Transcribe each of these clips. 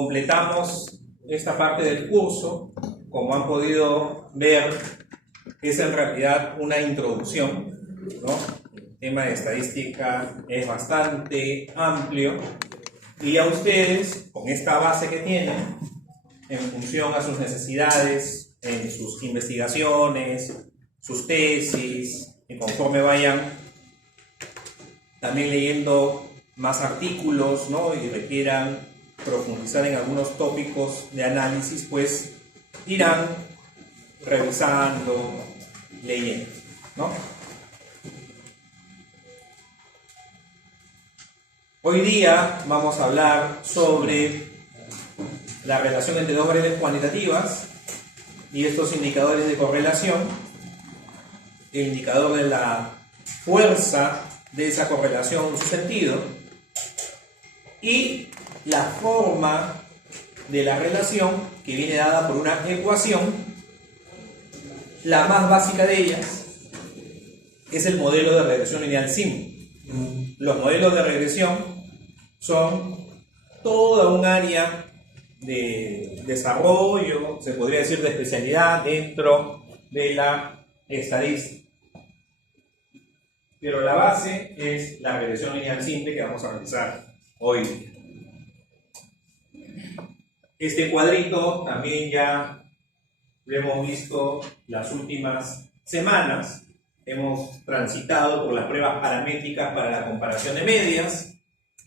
completamos esta parte del curso. Como han podido ver, es en realidad una introducción, ¿no? El tema de estadística es bastante amplio y ya ustedes, con esta base que tienen, en función a sus necesidades, en sus investigaciones, sus tesis, y conforme vayan también leyendo más artículos, ¿no? Y requieran profundizar en algunos tópicos de análisis, pues irán revisando, leyendo, ¿no? Hoy día vamos a hablar sobre la relación entre dos variables cuantitativas y estos indicadores de correlación, el indicador de la fuerza de esa correlación, su sentido, y la forma de la relación que viene dada por una ecuación. La más básica de ellas es el modelo de regresión lineal simple. Los modelos de regresión son toda un área de desarrollo, se podría decir de especialidad dentro de la estadística. Pero la base es la regresión lineal simple que vamos a realizar hoy. Este cuadrito también ya lo hemos visto las últimas semanas. Hemos transitado por las pruebas paramétricas para la comparación de medias.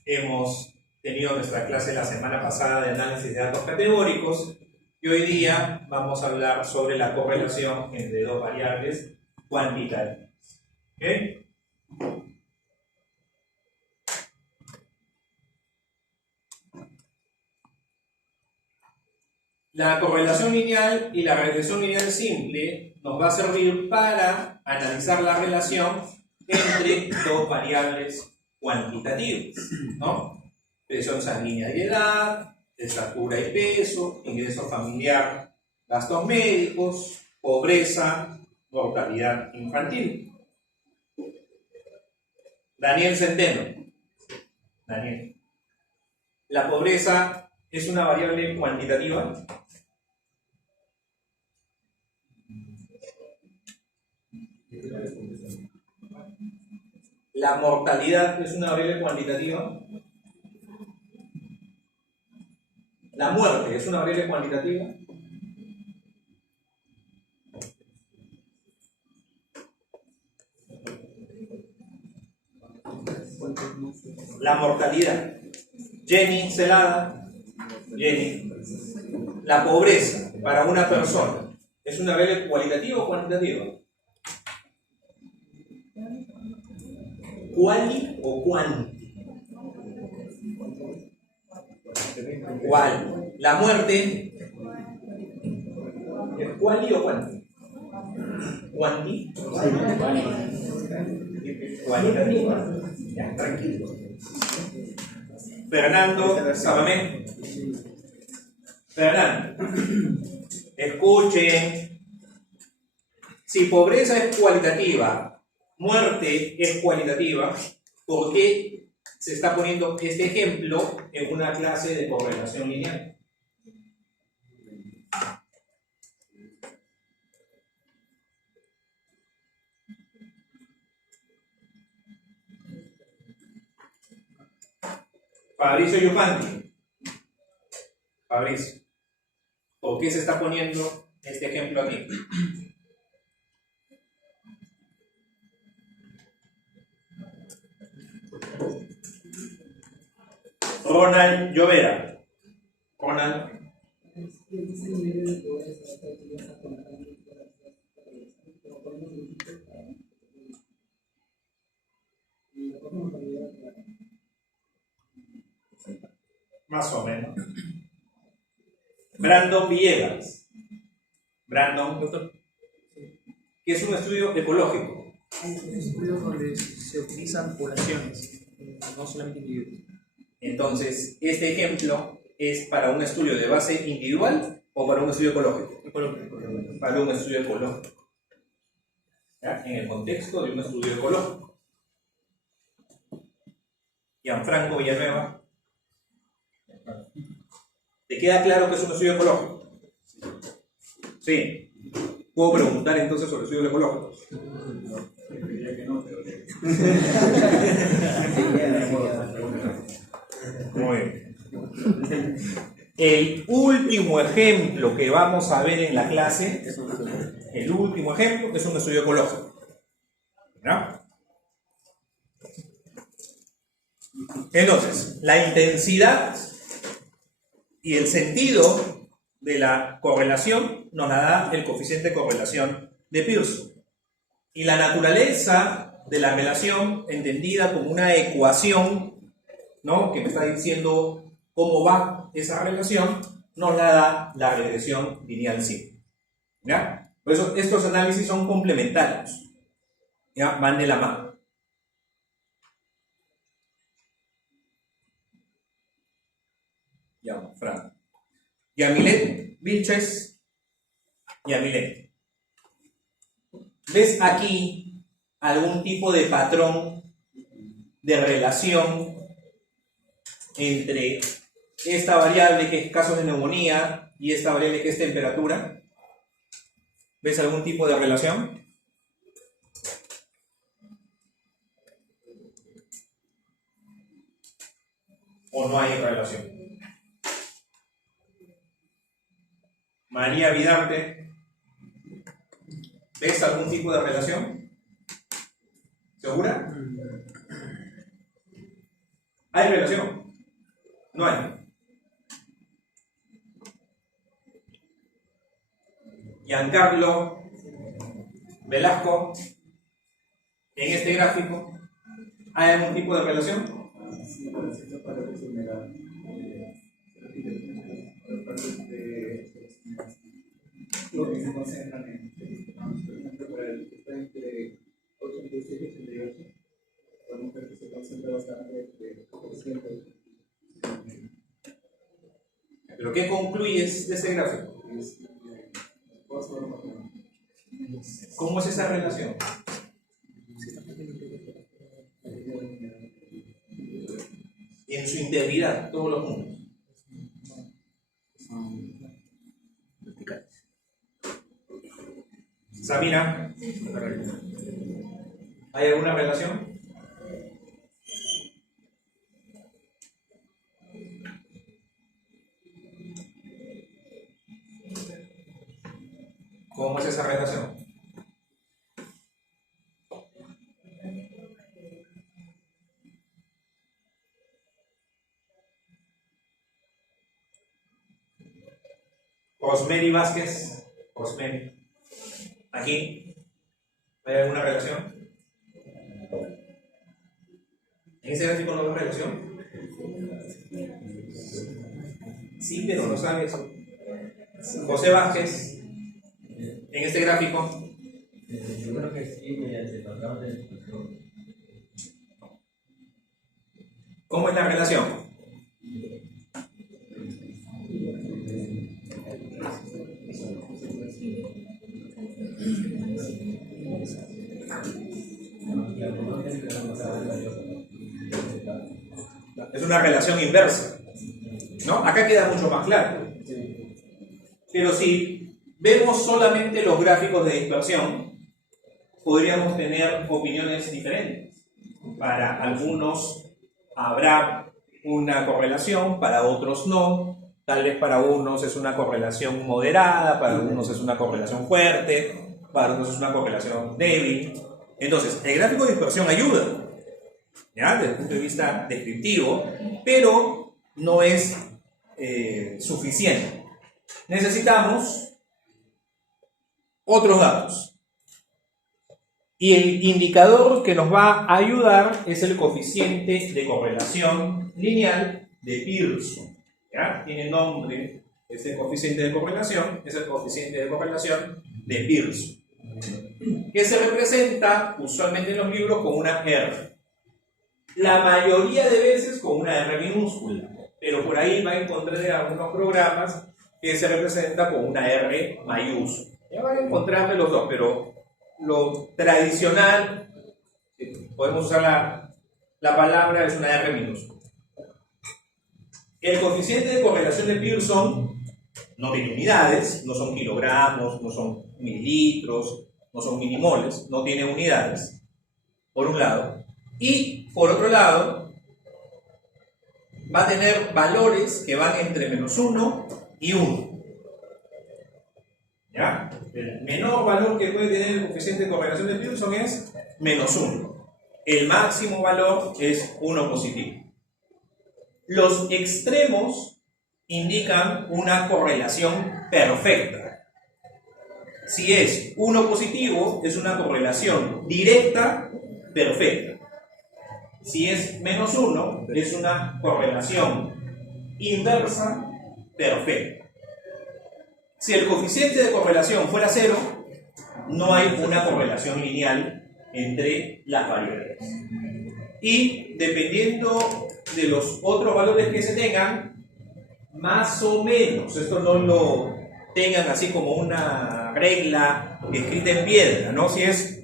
Hemos tenido nuestra clase la semana pasada de análisis de datos categóricos. Y hoy día vamos a hablar sobre la correlación entre dos variables cuantitativas. ¿Okay? La correlación lineal y la regresión lineal simple nos va a servir para analizar la relación entre dos variables cuantitativas, ¿no? Presión sanguínea y edad, estatura y peso, ingreso familiar, gastos médicos, pobreza, mortalidad infantil. Daniel Centeno. Daniel. ¿La pobreza es una variable cuantitativa? ¿La mortalidad es una variable cuantitativa? ¿La muerte es una variable cuantitativa? La mortalidad. Jenny Celada. Jenny. La pobreza para una persona es una variable cualitativa o cuantitativa. ¿Cuali o cuanti? ¿Cuál? La muerte es cuali o cuanti. ¿Cuanti? Cualitativa. Ya, tranquilo. Fernando Sabamé. Fernando, escuchen. Si pobreza es cualitativa, muerte es cualitativa, ¿por qué se está poniendo este ejemplo en una clase de correlación lineal? Fabricio Yupanqui. Fabricio, ¿por qué se está poniendo este ejemplo aquí? Ronald Llovera. Ronald. Más o menos. Brandon Villegas. Brandon, doctor. ¿Qué es un estudio ecológico? Un estudio donde se utilizan poblaciones, no solamente individuos. Entonces, este ejemplo es para un estudio de base individual o para un estudio ecológico. Para un estudio ecológico. ¿Ya? En el contexto de un estudio ecológico. Gianfranco Villanueva. ¿Te queda claro que es un estudio ecológico? Sí. ¿Puedo preguntar entonces sobre estudios ecológicos? Muy bien. El último ejemplo que vamos a ver en la clase, el último ejemplo es un estudio ecológico. ¿No? Entonces, la intensidad y el sentido de la correlación nos la da el coeficiente de correlación de Pearson. Y la naturaleza de la relación, entendida como una ecuación, ¿no?, que me está diciendo cómo va esa relación, nos la da la regresión lineal simple. ¿Ya? Por eso estos análisis son complementarios. ¿Ya? Van de la mano. Ya, Fran. Yamilet Vilches. Yamilet. ¿Ves aquí algún tipo de patrón de relación entre esta variable que es casos de neumonía y esta variable que es temperatura? ¿Ves algún tipo de relación? ¿O no hay relación? María Vidarte, ¿ves algún tipo de relación? ¿Segura? ¿Hay relación? No hay. Giancarlo Velasco, en este gráfico, ¿hay algún tipo de relación? Sí, pero esto parece similar. Lo que se concentran en, por ejemplo, para el que está entre 87 y 88, podemos ver que se concentra bastante entre 100%. ¿Pero qué concluyes de este gráfico? ¿Cómo es esa relación? En su integridad, todos los puntos. Samira, ¿hay alguna relación? ¿Cómo es esa relación? Rosmeri Vázquez, Rosmeri, aquí, ¿hay alguna relación? ¿En ese gráfico no hay relación? Sí, pero no sabe eso. José Vázquez, en este gráfico. Yo creo que sí, mediante el patrón de discusión. ¿Cómo es la relación? Es una relación inversa, ¿no? Acá queda mucho más claro. Pero si vemos solamente los gráficos de dispersión, podríamos tener opiniones diferentes. Para algunos habrá una correlación, para otros no. Tal vez para unos es una correlación moderada, para algunos es una correlación fuerte, para otros es una correlación débil. Entonces, el gráfico de dispersión ayuda, ¿ya?, desde el punto de vista descriptivo, pero no es suficiente. Necesitamos otros datos. Y el indicador que nos va a ayudar es el coeficiente de correlación lineal de Pearson. ¿Ya? Tiene nombre, este coeficiente de correlación es el coeficiente de correlación de Pearson, que se representa usualmente en los libros con una R. La mayoría de veces con una R minúscula, pero por ahí va a encontrar algunos programas que se representa con una R mayúscula. Ya van a encontrarme los dos, pero lo tradicional, podemos usar la palabra, es una R minúscula. El coeficiente de correlación de Pearson no tiene unidades, no son kilogramos, no son mililitros, no son milimoles, no tiene unidades, por un lado. Y por otro lado, va a tener valores que van entre -1 y 1. ¿Ya? El menor valor que puede tener el coeficiente de correlación de Pearson es -1. El máximo valor es 1 positivo. Los extremos indican una correlación perfecta. Si es 1 positivo, es una correlación directa perfecta. Si es -1, es una correlación inversa perfecta. Si el coeficiente de correlación fuera 0, no hay una correlación lineal entre las variables. Y dependiendo de los otros valores que se tengan, más o menos, esto no lo tengan así como una regla escrita en piedra, ¿no? Si es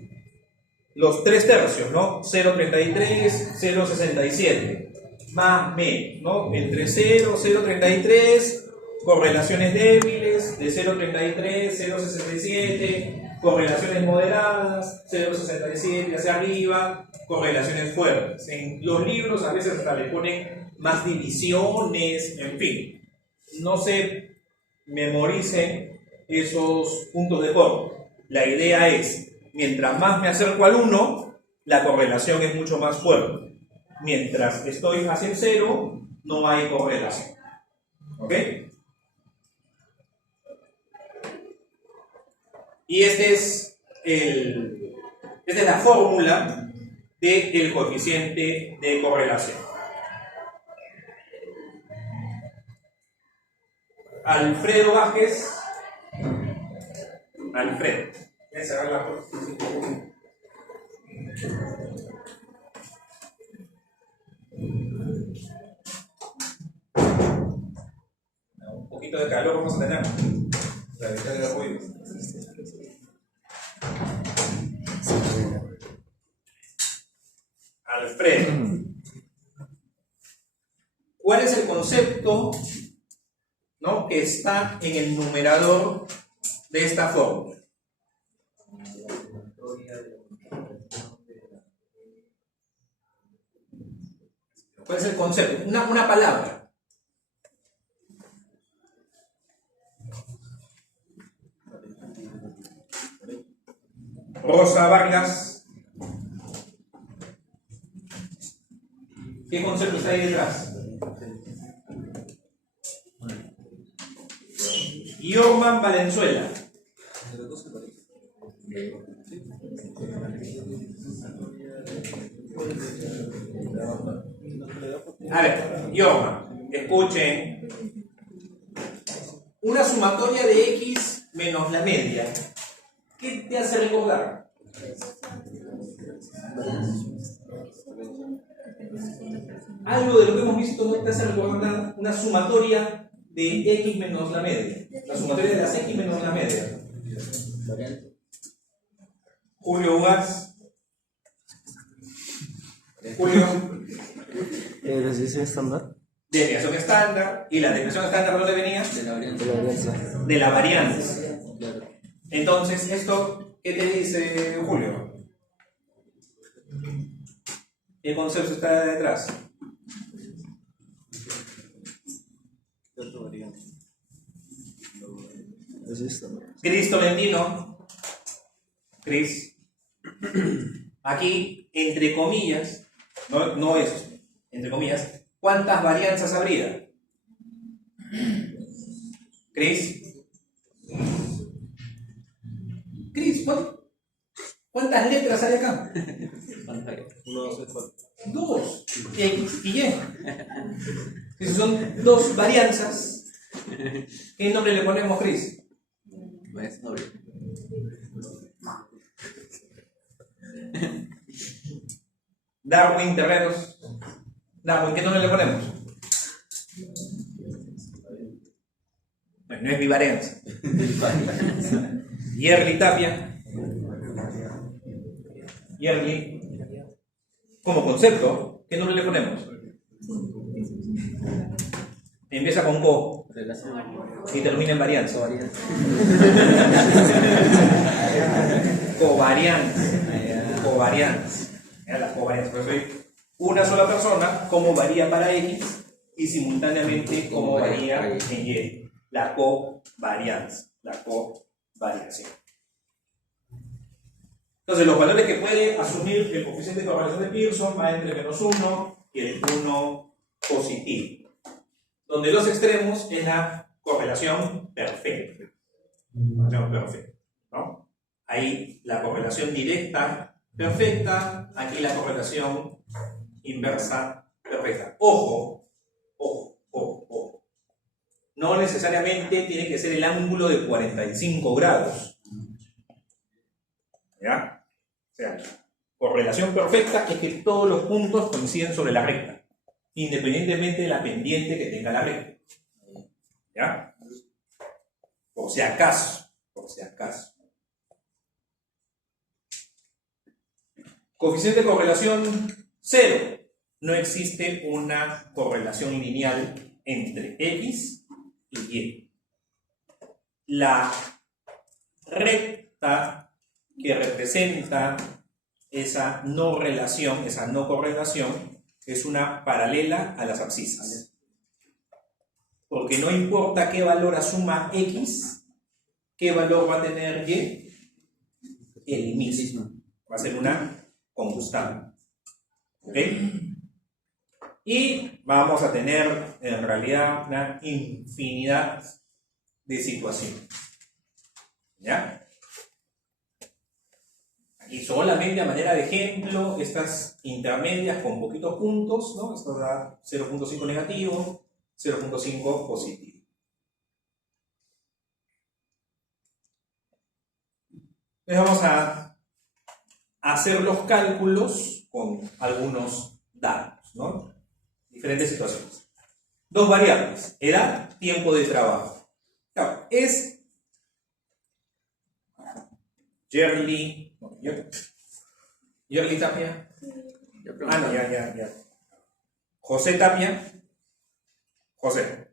los 3/3, ¿no? 0,33, 0,67, más menos, ¿no? Entre 0, 0,33, correlaciones débiles, de 0,33, 0,67, correlaciones moderadas, 0,67 hacia arriba, correlaciones fuertes. En los libros a veces hasta le ponen más divisiones, en fin. No se memoricen esos puntos de forma. La idea es, mientras más me acerco al 1, la correlación es mucho más fuerte. Mientras estoy hacia el 0, no hay correlación. ¿Ok? Y esta es la fórmula del coeficiente de correlación. Alfredo Vázquez. Alfredo. Voy a cerrar la puerta. Un poquito de calor vamos a tener. La mitad de ruido. Alfredo. ¿Cuál es el concepto, ¿no?, que está en el numerador de esta fórmula? ¿Cuál es el concepto? Una palabra. Rosa Vargas. ¿Qué concepto está ahí detrás? Yorman Valenzuela. A ver, Yorman, escuchen. Una sumatoria de x menos la media. ¿Qué te hace recordar? Algo de lo que hemos visto no te hace recordar nada. Una sumatoria de x menos la media. La sumatoria de las x menos la media. Julio Ugaz. Julio. ¿Desviación estándar? Desviación estándar. ¿Y la desviación estándar dónde venía? De la varianza. De la varianza. Claro. Entonces, ¿esto qué te dice Julio? ¿Qué concepto está detrás? Cris Tolentino. Cris. Aquí, entre comillas, no es, entre comillas, ¿cuántas varianzas habría? Cris. Cris, ¿cuántas letras hay acá? 1, 2, 3, 4. 2, X y Y. Si son dos varianzas, ¿qué nombre le ponemos, Cris? Darwin Terreros. Darwin, ¿qué nombre le ponemos? Bueno, no es mi varianza. Yerli Tapia. Yerli. Como concepto, ¿qué nombre le ponemos? Empieza con co y termina en varianza. Covarianza. La covarianza. Por eso hay una sola persona, cómo varía para X y simultáneamente cómo varía en Y. La covarianza. La covariación. Entonces, los valores que puede asumir el coeficiente de correlación de Pearson va entre -1 y el 1 positivo. Donde los extremos es la correlación perfecta. Correlación perfecta, ¿no? Ahí la correlación directa perfecta, aquí la correlación inversa perfecta. Ojo, ojo, ojo, ojo. No necesariamente tiene que ser el ángulo de 45 grados. ¿Ya? O sea, correlación perfecta es que todos los puntos coinciden sobre la recta, independientemente de la pendiente que tenga la recta. ¿Ya? Por si acaso. Por si acaso. Coeficiente de correlación 0. No existe una correlación lineal entre X y Y. La recta que representa esa no relación, esa no correlación, es una paralela a las abscisas. Porque no importa qué valor asuma X, qué valor va a tener Y, el mismo. Va a ser una constante. ¿Ok? Y vamos a tener en realidad una infinidad de situaciones. ¿Ya? Y solamente a manera de ejemplo, estas intermedias con poquitos puntos, ¿no? Esto da 0.5 negativo, 0.5 positivo. Entonces vamos a hacer los cálculos con algunos datos, ¿no? Diferentes situaciones. Dos variables, edad, tiempo de trabajo. Claro, es Yerli Tapia. No, ya. José Tapia. José.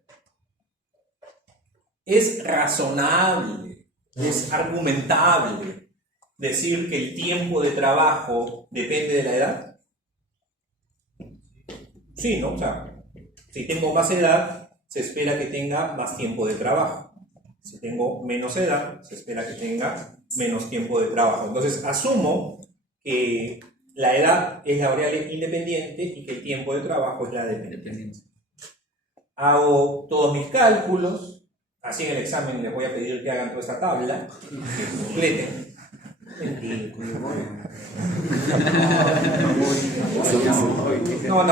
Es razonable, es argumentable decir que el tiempo de trabajo depende de la edad. Sí, ¿no? O sea, si tengo más edad, se espera que tenga más tiempo de trabajo. Si tengo menos edad, se espera que tenga menos tiempo de trabajo. Entonces, asumo que la edad es la variable independiente y que el tiempo de trabajo es la dependiente. Hago todos mis cálculos. Así en el examen les voy a pedir que hagan toda esta tabla, que completen. No.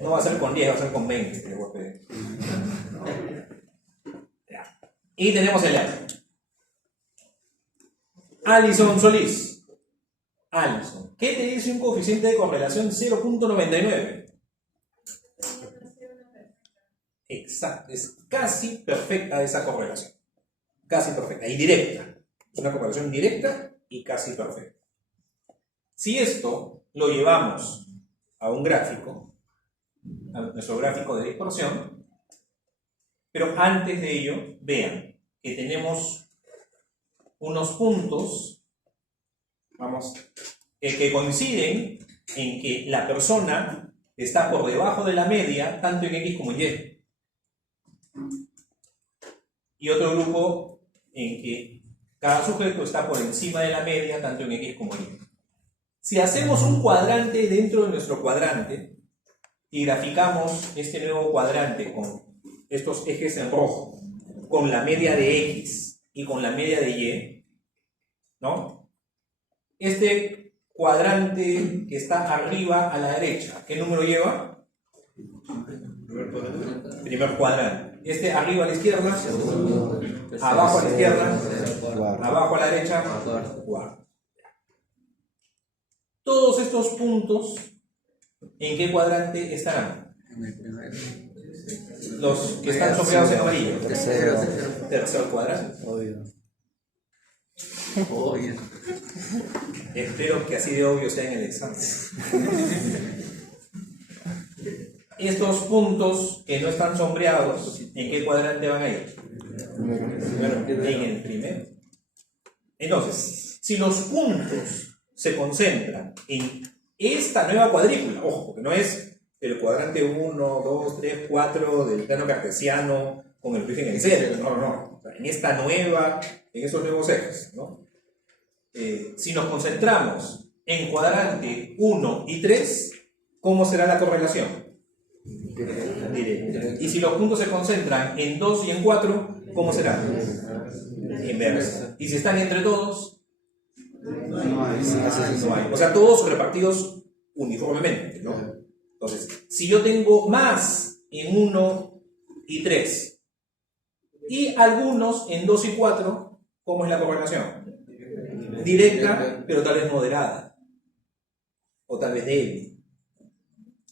No va a ser con 10, va a ser con 20. Que les voy a pedir. Y tenemos el año. Alison Solís. Alison, ¿qué te dice un coeficiente de correlación 0.99? Exacto, es casi perfecta esa correlación. Casi perfecta y directa. Es una correlación directa y casi perfecta. Si esto lo llevamos a un gráfico, a nuestro gráfico de distorsión, pero antes de ello, vean que tenemos unos puntos, que coinciden en que la persona está por debajo de la media, tanto en X como en Y. Y otro grupo en que cada sujeto está por encima de la media, tanto en X como en Y. Si hacemos un cuadrante dentro de nuestro cuadrante y graficamos este nuevo cuadrante con estos ejes en rojo, con la media de X y con la media de Y, ¿no? Este cuadrante que está arriba a la derecha, ¿qué número lleva? Primer cuadrante. Este arriba a la izquierda, abajo a la izquierda, abajo a la derecha, cuarto. Todos estos puntos, ¿en qué cuadrante estarán? Los que están sombreados en amarillo. Tercer cuadrante. Obvio. Espero que así de obvio sea en el examen. estos puntos que no están sombreados, ¿en qué cuadrante van a ir? En el primero. Entonces, si los puntos se concentran en esta nueva cuadrícula, ojo, que no es el cuadrante 1, 2, 3, 4 del plano cartesiano con el origen en cero, no. O sea, en esta nueva, en esos nuevos ejes, ¿no? Si nos concentramos en cuadrante 1 y 3, ¿cómo será la correlación? Directa. Y si los puntos se concentran en 2 y en 4, ¿cómo será? Inversa. Y si están entre todos, no hay. O sea, todos repartidos uniformemente, ¿no? Entonces, si yo tengo más en 1 y 3 y algunos en 2 y 4, ¿cómo es la correlación? Directa, pero tal vez moderada. O tal vez débil,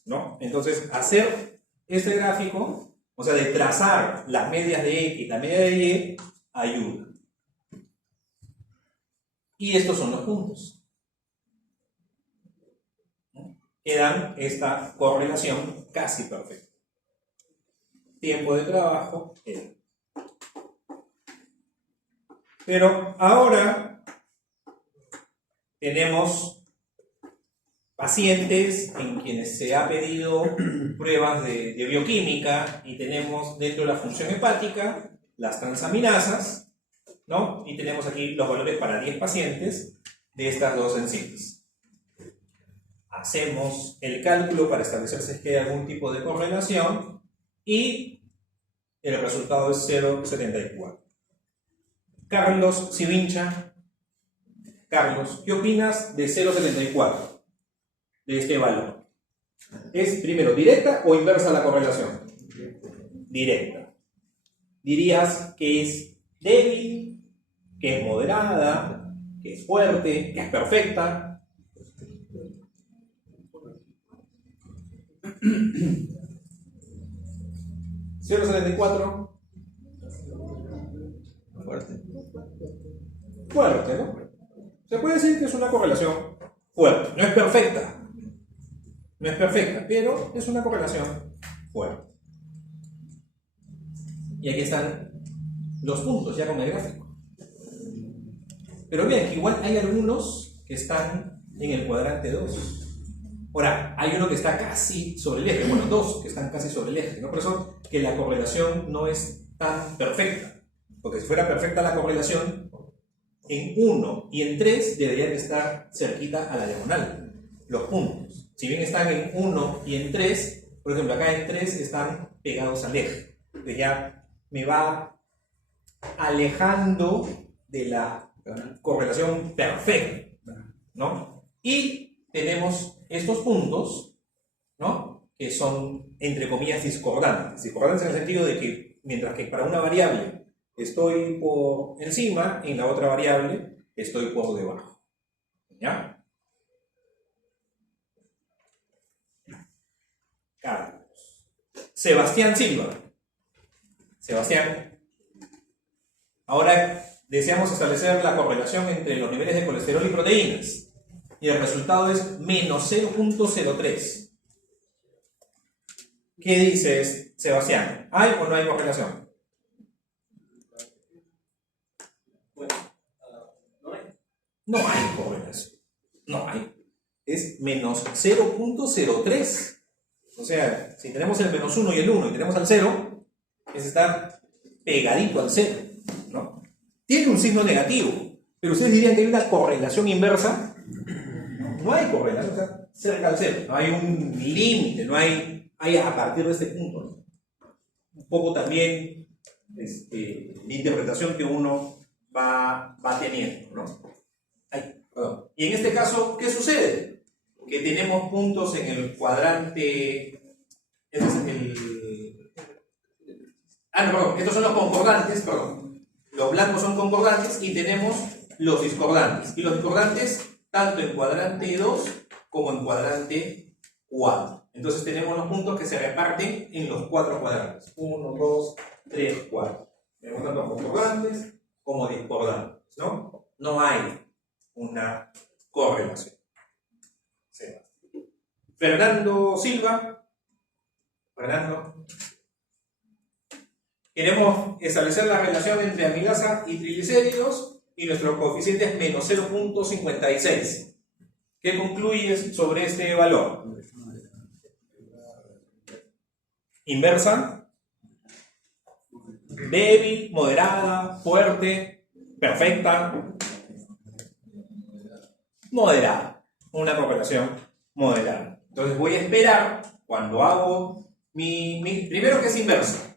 ¿no? Entonces, hacer este gráfico, o sea, de trazar las medias de X y la media de Y, ayuda. Y estos son los puntos que dan esta correlación casi perfecta. Tiempo de trabajo, L. Pero ahora tenemos pacientes en quienes se ha pedido pruebas de bioquímica y tenemos dentro de la función hepática las transaminasas, ¿no? Y tenemos aquí los valores para 10 pacientes de estas dos enzimas. Hacemos el cálculo para establecer si es que hay algún tipo de correlación y el resultado es 0,74. Carlos Sivincha. Carlos, ¿qué opinas de 0,74? De este valor. ¿Es primero directa o inversa la correlación? Directa. ¿Dirías que es débil, que es moderada, que es fuerte, que es perfecta? ¿0,74? Fuerte, ¿no? Se puede decir que es una correlación fuerte. No es perfecta. No es perfecta, pero es una correlación fuerte. Y aquí están los puntos, ya con el gráfico. Pero bien, que igual hay algunos que están en el cuadrante 2. Ahora, hay uno que está casi sobre el eje, bueno, dos que están casi sobre el eje, ¿no? Por eso que la correlación no es tan perfecta. Porque si fuera perfecta la correlación, en 1 y en 3 deberían estar cerquita a la diagonal, los puntos. Si bien están en 1 y en 3, por ejemplo, acá en 3 están pegados al eje. Entonces ya me va alejando de la correlación perfecta, ¿no? Y tenemos estos puntos, ¿no? Que son, entre comillas, discordantes. Discordantes en el sentido de que, mientras que para una variable estoy por encima, en la otra variable estoy por debajo. ¿Ya? Carlos. Sebastián Silva. Sebastián. Ahora deseamos establecer la correlación entre los niveles de colesterol y proteínas. Y el resultado es menos 0,03. ¿Qué dices, Sebastián? ¿Hay o no hay correlación? No hay correlación. No hay. Es menos 0,03. O sea, si tenemos el menos 1 y el 1 y tenemos al 0, es estar pegadito al 0, ¿no? Tiene un signo negativo, pero ustedes dirían que hay una correlación inversa. No hay correlación, o sea, cerca al 0. No hay un límite, no hay a partir de este punto, ¿no? Un poco también la interpretación que uno va teniendo, ¿no? Y en este caso, ¿qué sucede? Que tenemos puntos en el cuadrante. Este es estos son los concordantes, perdón. Los blancos son concordantes y tenemos los discordantes. Y los discordantes, tanto en cuadrante 2 como en cuadrante 4. Entonces tenemos los puntos que se reparten en los 4 cuadrantes. 1, 2, 3, 4. Tenemos tanto concordantes como discordantes, ¿no? No hay una correlación. Fernando Silva. Fernando. Queremos establecer la relación entre amilasa y triglicéridos y nuestro coeficiente es menos 0.56. ¿Qué concluyes sobre este valor? Inversa, débil, moderada, fuerte, perfecta, moderada, una correlación moderada. Entonces voy a esperar cuando hago primero que es inversa.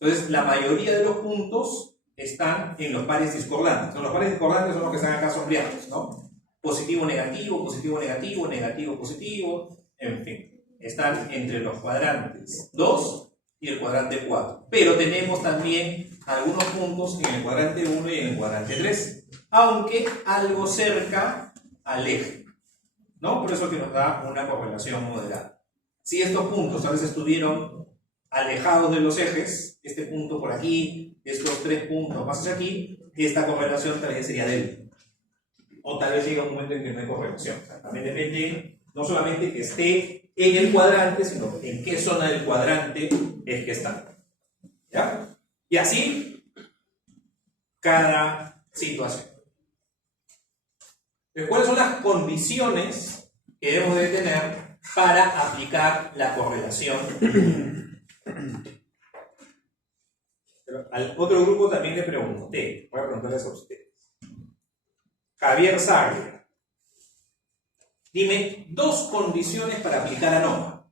Entonces la mayoría de los puntos están en los pares discordantes. Los pares discordantes son los que están acá sombreados, ¿no? Positivo, negativo, positivo, negativo, negativo, positivo, en fin. Están entre los cuadrantes 2 y el cuadrante 4. Pero tenemos también algunos puntos en el cuadrante 1 y en el cuadrante 3, aunque algo cerca al eje, ¿no? Por eso que nos da una correlación moderada. Si estos puntos a veces estuvieron alejados de los ejes, este punto por aquí, estos 3 puntos más hacia aquí, esta correlación tal vez sería débil. O tal vez llega un momento en que no hay correlación. O sea, también depende no solamente que esté en el cuadrante, sino en qué zona del cuadrante es que está. ¿Ya? Y así, cada situación. Entonces, ¿cuáles son las condiciones que debemos de tener para aplicar la correlación? Pero al otro grupo también le pregunté, voy a preguntarles a ustedes. Javier Sarria. Dime 2 condiciones para aplicar ANOVA.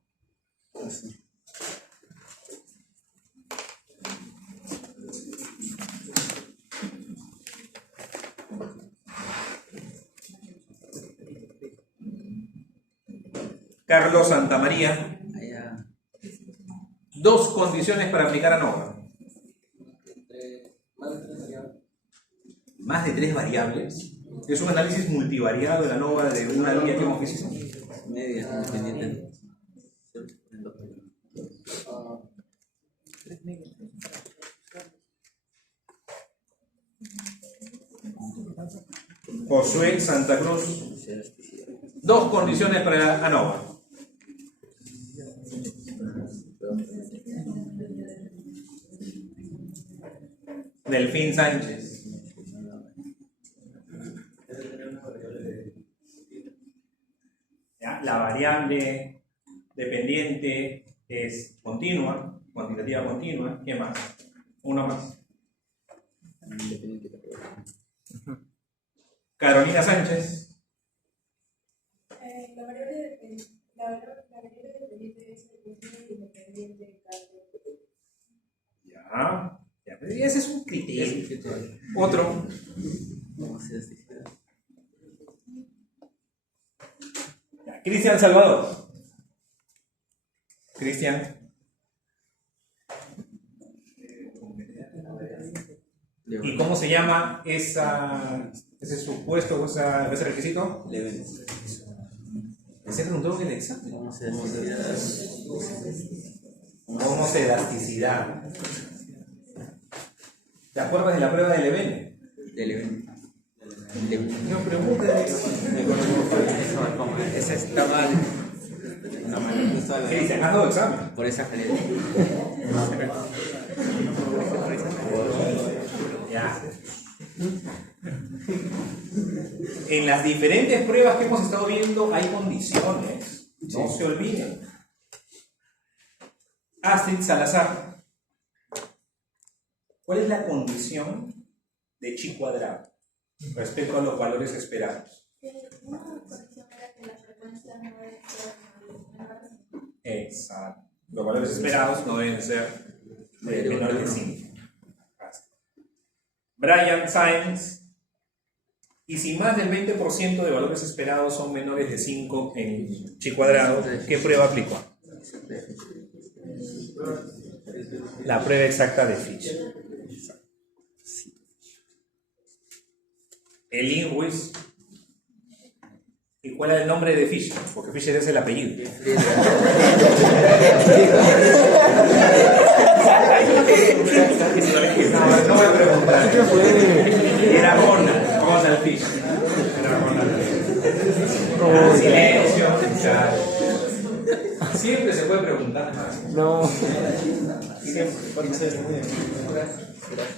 Carlos Santamaría. 2 condiciones para aplicar ANOVA. Más de 3 variables. Es un análisis multivariado de la ANOVA de una línea que hemos visto. Media, independiente. Josué Santa Cruz. 2 condiciones para ANOVA. Delfín Sánchez. ¿Ya? La variable dependiente es continua, cuantitativa continua. ¿Qué más? Uno más. Carolina Sánchez. La variable dependiente es el coeficiente independiente de cada Ya. Ese es un criterio. Otro. Cristian Salvador. Cristian. ¿Y cómo se llama ese supuesto o ese requisito? ¿Se preguntó en el examen? Homoselasticidad. ¿Te acuerdas de la prueba de Leven? No, pregunta. Ese está mal. ¿Qué dice? ¿Has dado examen? Por esa calidad. Ya. En las diferentes pruebas que hemos estado viendo hay condiciones. No se olviden. Astrid Salazar. ¿Cuál es la condición de chi cuadrado respecto a los valores esperados? Una condición era que la frecuencia no debe ser menor. Exacto. Los valores esperados no deben ser menores de 5. Brian Sainz. Y si más del 20% de valores esperados son menores de 5 en chi cuadrado, ¿qué prueba aplicó? La prueba exacta de Fisher. El INWIS. ¿Y cuál es el nombre de Fisher? Porque Fisher es el apellido. No voy a preguntar. Era Ronald Fisher. Era Ronald. Silencio. Siempre se puede preguntar más. No.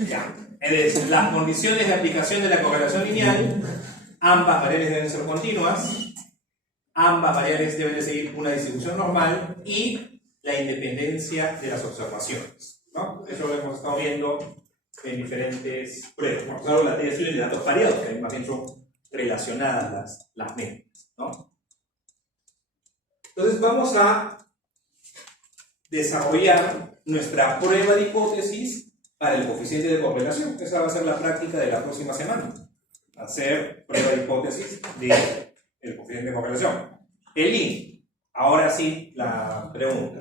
Ya. Es las condiciones de aplicación de la correlación lineal, ambas variables deben ser continuas, ambas variables deben de seguir una distribución normal y la independencia de las observaciones, ¿no? Eso lo hemos estado viendo en diferentes pruebas. Por ejemplo, la teoría de datos variados, que más bien son relacionadas las medias, ¿no? Entonces vamos a desarrollar nuestra prueba de hipótesis para el coeficiente de correlación. Esa va a ser la práctica de la próxima semana. Hacer prueba de hipótesis del coeficiente de correlación. El link. Ahora sí, la pregunta.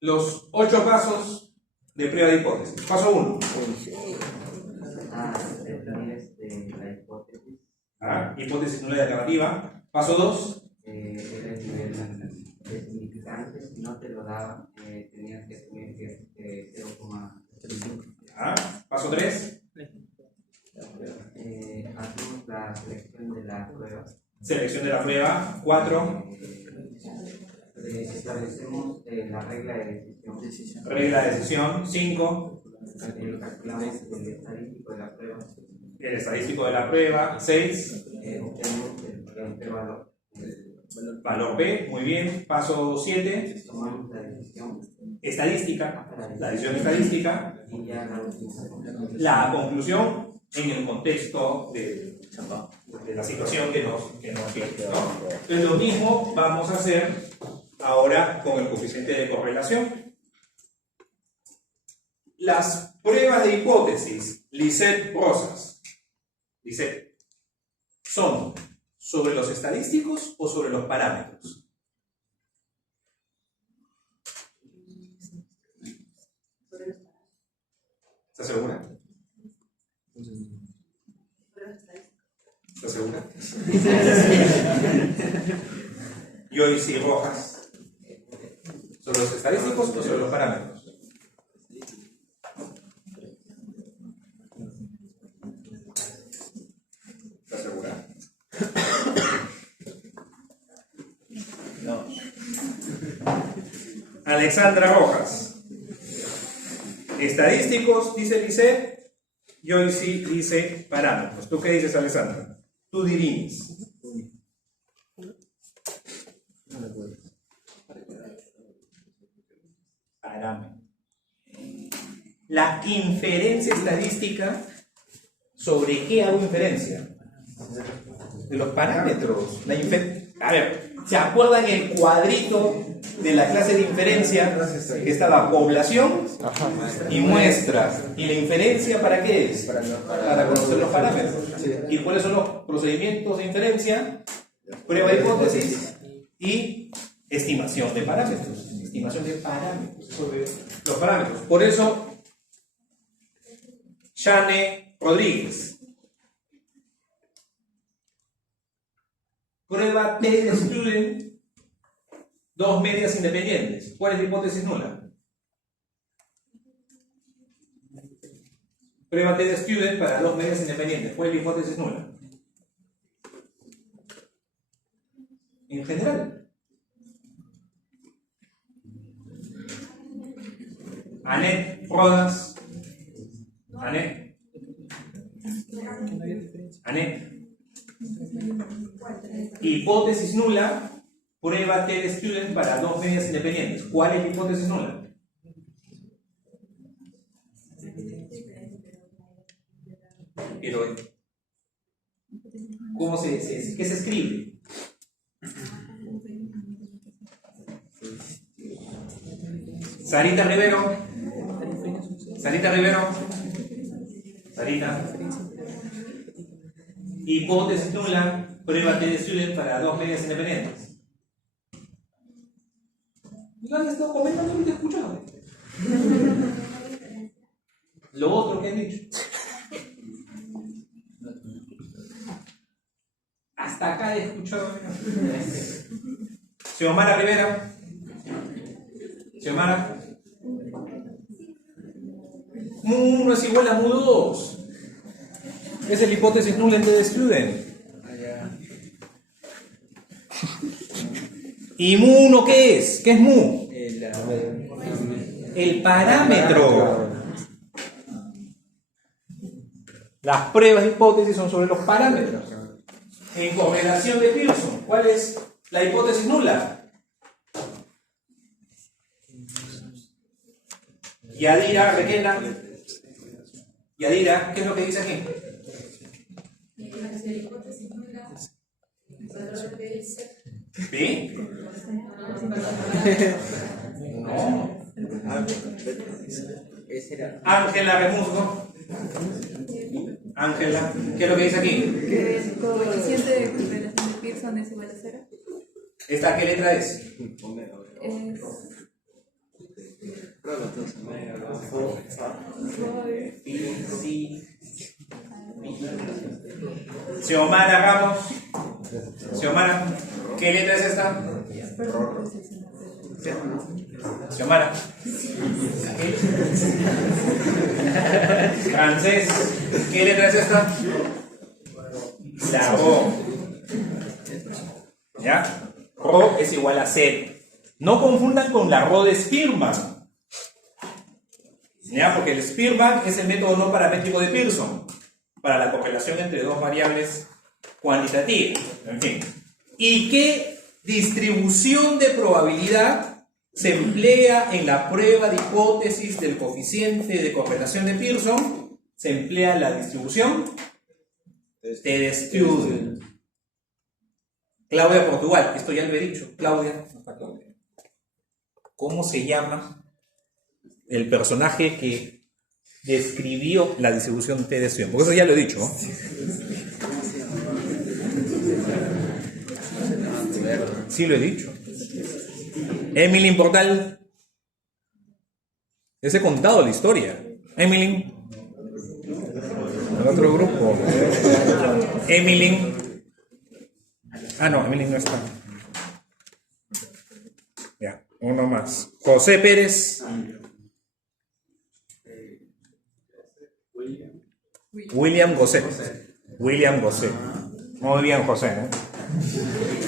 Los 8 pasos de prueba de hipótesis. Paso 1. Definir la hipótesis. Hipótesis nula y alternativa. Paso 2. Era el nivel de significante. Si no te lo daba, tenías que asumir que 0,35. Paso 3. Hacemos la selección de la prueba. Selección de la prueba. 4. Establecemos la regla de decisión. Regla de decisión. 5. Calculamos el estadístico de la prueba. El estadístico de la prueba. 6. Obtenemos el valor. Valor P. Muy bien. Paso 7. Tomamos la decisión. Estadística. La decisión estadística. Y ya la última. La conclusión en el contexto de la situación que nos viene, ¿no? Entonces lo mismo vamos a hacer ahora con el coeficiente de correlación. Las pruebas de hipótesis Lisset-Rosas son sobre los estadísticos o sobre los parámetros. ¿Estás segura? ¿Estás segura? Joyce y Rojas. ¿Sobre los estadísticos o sobre los parámetros? ¿Estás segura? No. Alexandra Rojas. Estadísticos, dice Lisset. Joyce dice parámetros. ¿Tú qué dices, Alexandra? Tú dirimes. Parámetros. La inferencia estadística, ¿sobre qué hago inferencia? De los parámetros. A ver, ¿se acuerdan el cuadrito de la clase de inferencia que estaba población y muestra? ¿Y la inferencia para qué es? Para conocer los parámetros. ¿Y cuáles son los procedimientos de inferencia? Prueba de hipótesis y estimación de parámetros. Estimación de parámetros. Sobre los parámetros. Por eso, Shane Rodríguez. Prueba T de Student, 2 medias independientes. ¿Cuál es la hipótesis nula? Prueba T de Student para 2 medias independientes. ¿Cuál es la hipótesis nula? En general. Anet Rodas. Anet. Hipótesis nula, prueba T de Student para 2 medias independientes. ¿Cuál es la hipótesis nula? Pero, ¿qué se escribe? Sarita Rivero. Hipótesis nula, prueba T de Student para 2 medias independientes. No han estado comentando ni te he escuchado. Lo otro que han dicho. Hasta acá he escuchado. Xiomara Rivera. Xiomara. Mu 1 es igual a mu 2. Esa es la hipótesis nula en T de Student. ¿Y mu 1 qué es? ¿Qué es mu? El parámetro. Las pruebas de hipótesis son sobre los parámetros. En correlación de Pearson, ¿cuál es la hipótesis nula? Yadira, Requena. Yadira, ¿qué es lo que dice aquí? ¿Sí? No. Ángela Remusgo. Ángela, ¿qué es lo que dice aquí? Que el coeficiente de correlación de Pearson es igual a 0. ¿Esta qué letra es? Es Xiomara Ramos. Xiomara, ¿qué letra es esta? Xiomara. Francés, ¿qué letra es esta? La Ro. ¿Ya? Ro es igual a Z. No confundan con la Ro de Spearman. ¿Ya? Porque el Spearman es el método no paramétrico de Pearson para la correlación entre dos variables cuantitativas. En fin. ¿Y qué distribución de probabilidad se emplea en la prueba de hipótesis del coeficiente de correlación de Pearson? Se emplea la distribución T-de-Student. Claudia Portugal, esto ya lo he dicho. Claudia, no está Claudia. ¿Cómo se llama el personaje que describió la distribución T-de-Student? Porque eso ya lo he dicho, ¿no? Sí lo he dicho. Emily Portal. Les he contado la historia. Emily. El otro grupo. Emily. Ah, no, Emily no está. Ya, uno más. José Pérez. William José. William José. Muy bien, José, ¿eh?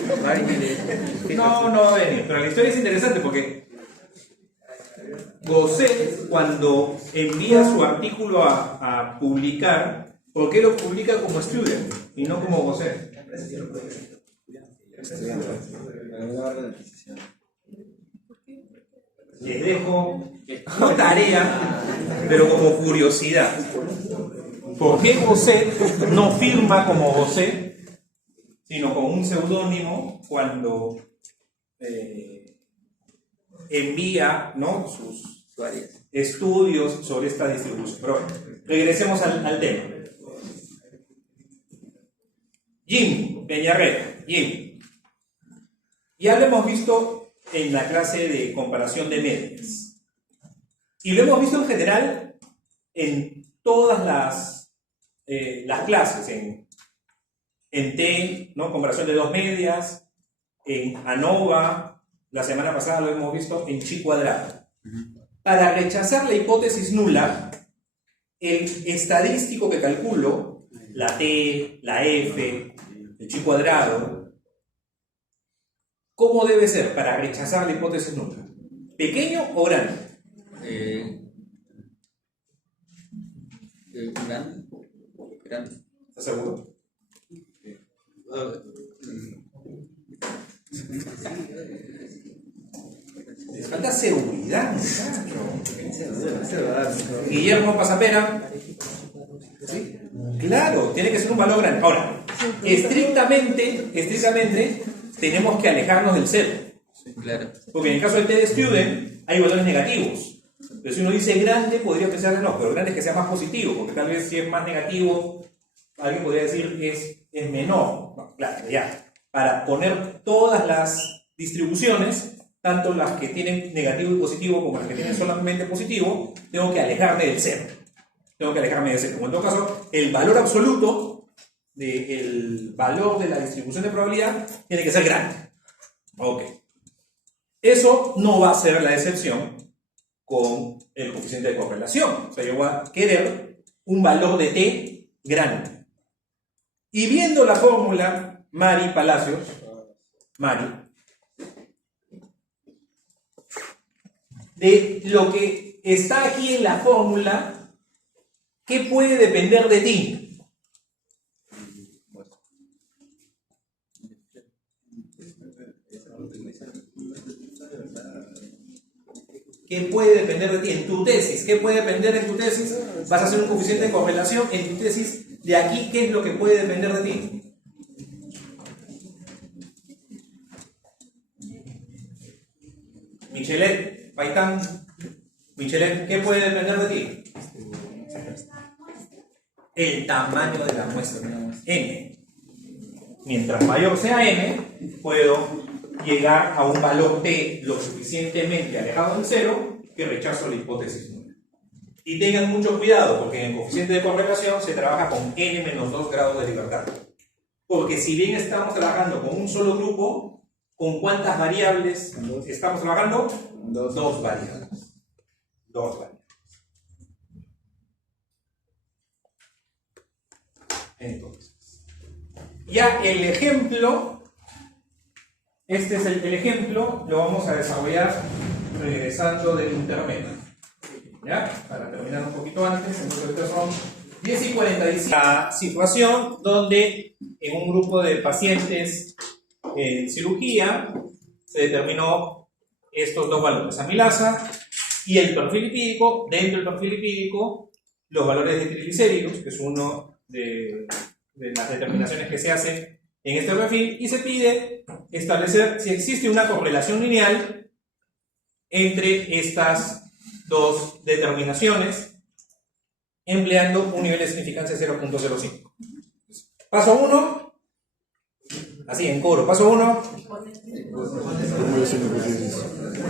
No va a venir, pero la historia es interesante porque Gosset, cuando envía su artículo a publicar, ¿por qué lo publica como student y no como Gosset? Les dejo no tarea, pero como curiosidad. ¿Por qué Gosset no firma como Gosset, sino con un seudónimo cuando envía, ¿no?, sus estudios sobre esta distribución? Pero bueno, regresemos al tema. Jim Peñarreta, Jim. Ya lo hemos visto en la clase de comparación de medias. Y lo hemos visto en general en todas las clases, en T, ¿no?, comparación de dos medias, en ANOVA, la semana pasada lo hemos visto en chi cuadrado. Para rechazar la hipótesis nula, el estadístico que calculo, la T, la F, el chi cuadrado, ¿cómo debe ser para rechazar la hipótesis nula? ¿Pequeño o grande? Grande. ¿Estás seguro? Les falta seguridad, muchacho. Guillermo Pasapera. ¿Sí? Claro, tiene que ser un valor grande. Ahora, estrictamente tenemos que alejarnos del cero. Claro. Porque en el caso del T-de-Student hay valores negativos. Pero si uno dice grande, podría pensar que no, pero grande es que sea más positivo, porque tal vez si es más negativo, alguien podría decir que es menor. No, claro, ya. Para poner todas las distribuciones, tanto las que tienen negativo y positivo como las que tienen solamente positivo, tengo que alejarme del cero. Como en todo caso, el valor absoluto del valor de la distribución de probabilidad tiene que ser grande. Ok. Eso no va a ser la excepción con el coeficiente de correlación. O sea, yo voy a querer un valor de t grande. Y viendo la fórmula Mari Palacios, Mari, de lo que está aquí en la fórmula, ¿qué puede depender de ti? ¿Qué puede depender de ti? En tu tesis, ¿qué puede depender en tu tesis? Vas a hacer un coeficiente de correlación en tu tesis. De aquí, ¿qué es lo que puede depender de ti? Michelet, Paitán, Michelet, ¿qué puede depender de ti? El tamaño de la muestra, n. Mientras mayor sea n, puedo llegar a un valor t lo suficientemente alejado del cero que rechazo la hipótesis nula. Y tengan mucho cuidado, porque en el coeficiente de correlación se trabaja con n-2 grados de libertad. Porque si bien estamos trabajando con un solo grupo, ¿con cuántas variables estamos trabajando? Dos variables. Dos variables. Entonces, ya el ejemplo, este es el ejemplo, lo vamos a desarrollar regresando del intermedio. ¿Ya? Para terminar un poquito antes, entonces estos son 10:45. La situación donde en un grupo de pacientes en cirugía se determinó estos dos valores, amilasa y el perfil lipídico. Dentro del perfil lipídico, los valores de triglicéridos, que es uno de las determinaciones que se hacen en este perfil, y se pide establecer si existe una correlación lineal entre estas dos determinaciones empleando un nivel de significancia 0.05. Paso 1, así en coro, paso 1,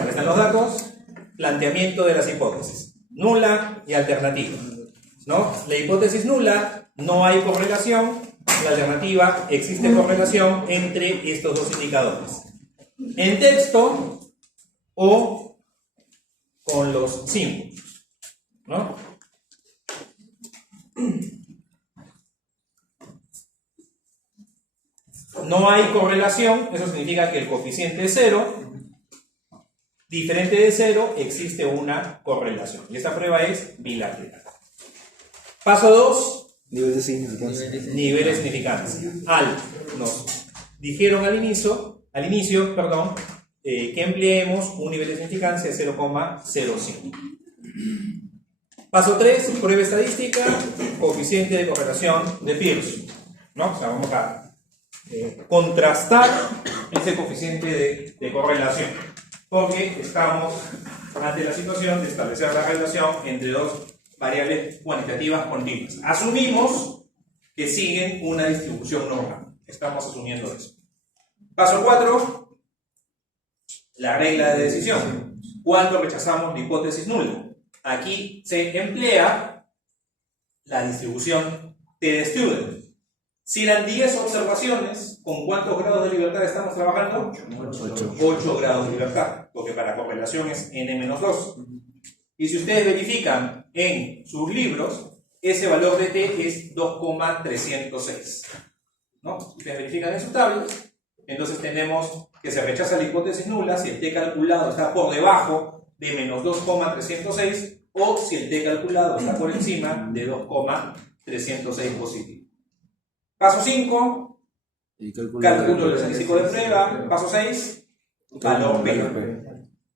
acá están los datos, planteamiento de las hipótesis, nula y alternativa, ¿no? La hipótesis nula, no hay correlación, la alternativa, existe correlación entre estos dos indicadores. En texto o con los símbolos, ¿no? No hay correlación, eso significa que el coeficiente es 0, diferente de 0, existe una correlación. Y esta prueba es bilateral. Paso 2. Nivel de significancia. Nivel de significancia. Nos dijeron al inicio, que empleemos un nivel de significancia de 0,05. Paso 3, prueba estadística, coeficiente de correlación de Pearson, ¿no? O sea, vamos a contrastar ese coeficiente de correlación, porque estamos ante la situación de establecer la relación entre dos variables cuantitativas continuas. Asumimos que siguen una distribución normal. Estamos asumiendo eso. Paso 4, la regla de decisión. ¿Cuándo rechazamos la hipótesis nula? Aquí se emplea la distribución T-de-Student. Si eran 10 observaciones, ¿con cuántos grados de libertad estamos trabajando? 8 grados de libertad, porque para correlación es n-2. Y si ustedes verifican en sus libros, ese valor de t es 2,306. ¿No? Si ustedes verifican en sus tablas, entonces tenemos que se rechaza la hipótesis nula si el t calculado está por debajo de menos 2,306 o si el t calculado está por encima de 2,306 positivo. Paso 5, cálculo del estadístico de prueba. Paso 6, valor P.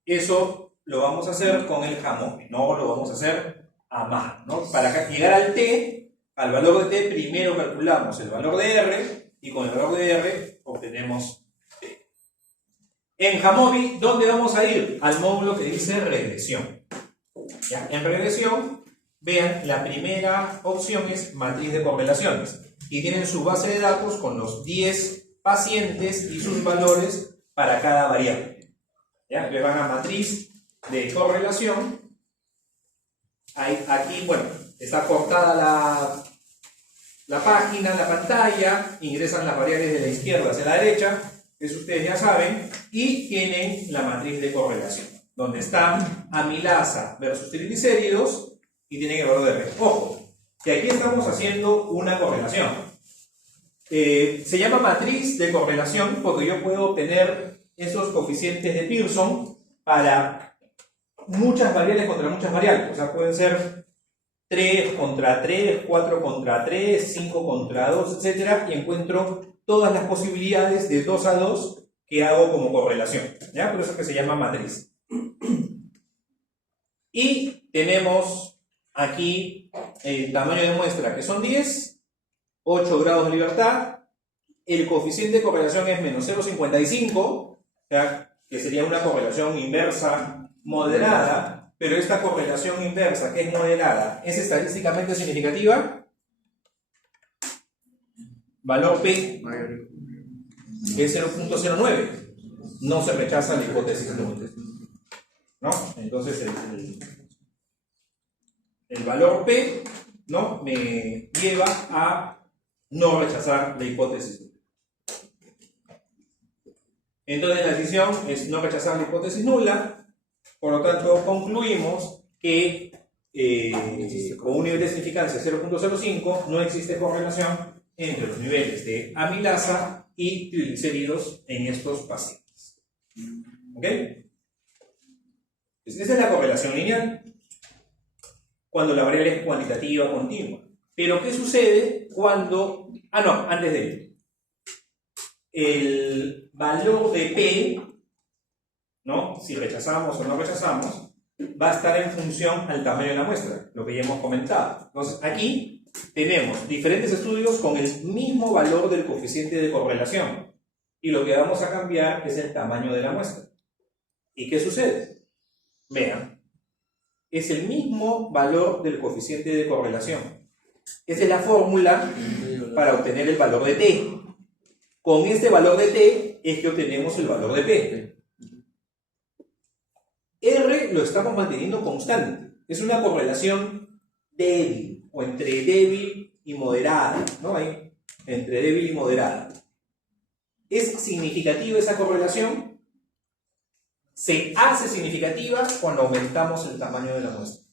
Eso lo vamos a hacer con el Jamovi, no lo vamos a hacer a mano, ¿no? Para llegar al t, al valor de t, primero calculamos el valor de r y con el valor de r obtenemos t. En Jamovi, ¿dónde vamos a ir? Al módulo que dice regresión. ¿Ya? En regresión, vean, la primera opción es matriz de correlaciones y tienen su base de datos con los 10 pacientes y sus valores para cada variable. ¿Ya? Le van a matriz de correlación. Aquí, bueno, está cortada la página, la pantalla, ingresan las variables de la izquierda hacia la derecha, eso ustedes ya saben, y tienen la matriz de correlación, donde está amilasa versus triglicéridos y tienen el valor de R. Ojo, que aquí estamos haciendo una correlación. Se llama matriz de correlación porque yo puedo obtener esos coeficientes de Pearson para muchas variables contra muchas variables. O sea, pueden ser 3 contra 3, 4 contra 3, 5 contra 2, etc. Y encuentro todas las posibilidades de 2 a 2 que hago como correlación. ¿Ya? Por eso es que se llama matriz. Y tenemos aquí el tamaño de muestra, que son 10, 8 grados de libertad. El coeficiente de correlación es menos 0,55, ¿ya? Que sería una correlación inversa moderada, pero esta correlación inversa, que es moderada, ¿es estadísticamente significativa? Valor P es 0.09. No se rechaza la hipótesis null, ¿no? Entonces el valor P, ¿no?, me lleva a no rechazar la hipótesis null. Entonces la decisión es no rechazar la hipótesis nula. Por lo tanto, concluimos que con un nivel de significancia 0.05 no existe correlación entre los niveles de amilasa y triglicéridos en estos pacientes. ¿Ok? Esa es la correlación lineal cuando la variable es cuantitativa continua. Pero ¿qué sucede cuando... antes de ello. El valor de P, ¿no?, si rechazamos o no rechazamos, va a estar en función al tamaño de la muestra, lo que ya hemos comentado. Entonces, aquí tenemos diferentes estudios con el mismo valor del coeficiente de correlación. Y lo que vamos a cambiar es el tamaño de la muestra. ¿Y qué sucede? Vean, es el mismo valor del coeficiente de correlación. Esa es la fórmula para obtener el valor de T. Con este valor de T es que obtenemos el valor de P. R lo estamos manteniendo constante. Es una correlación débil, o entre débil y moderada, ¿no? Ahí, entre débil y moderada. ¿Es significativa esa correlación? Se hace significativa cuando aumentamos el tamaño de la muestra.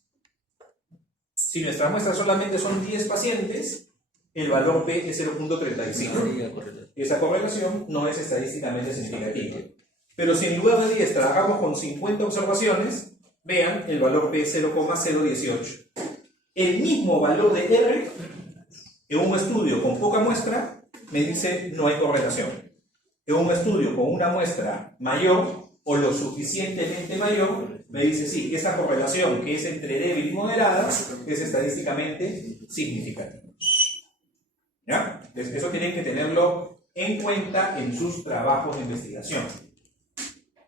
Si nuestra muestra solamente son 10 pacientes, el valor P es 0.35. Esa correlación no es estadísticamente significativa. Pero si en lugar de 10 trabajamos con 50 observaciones, vean, el valor P es 0,018. El mismo valor de R, en un estudio con poca muestra, me dice no hay correlación. En un estudio con una muestra mayor, o lo suficientemente mayor, me dice sí, esa correlación que es entre débil y moderada, es estadísticamente significativa. ¿Ya? Eso tienen que tenerlo en cuenta en sus trabajos de investigación,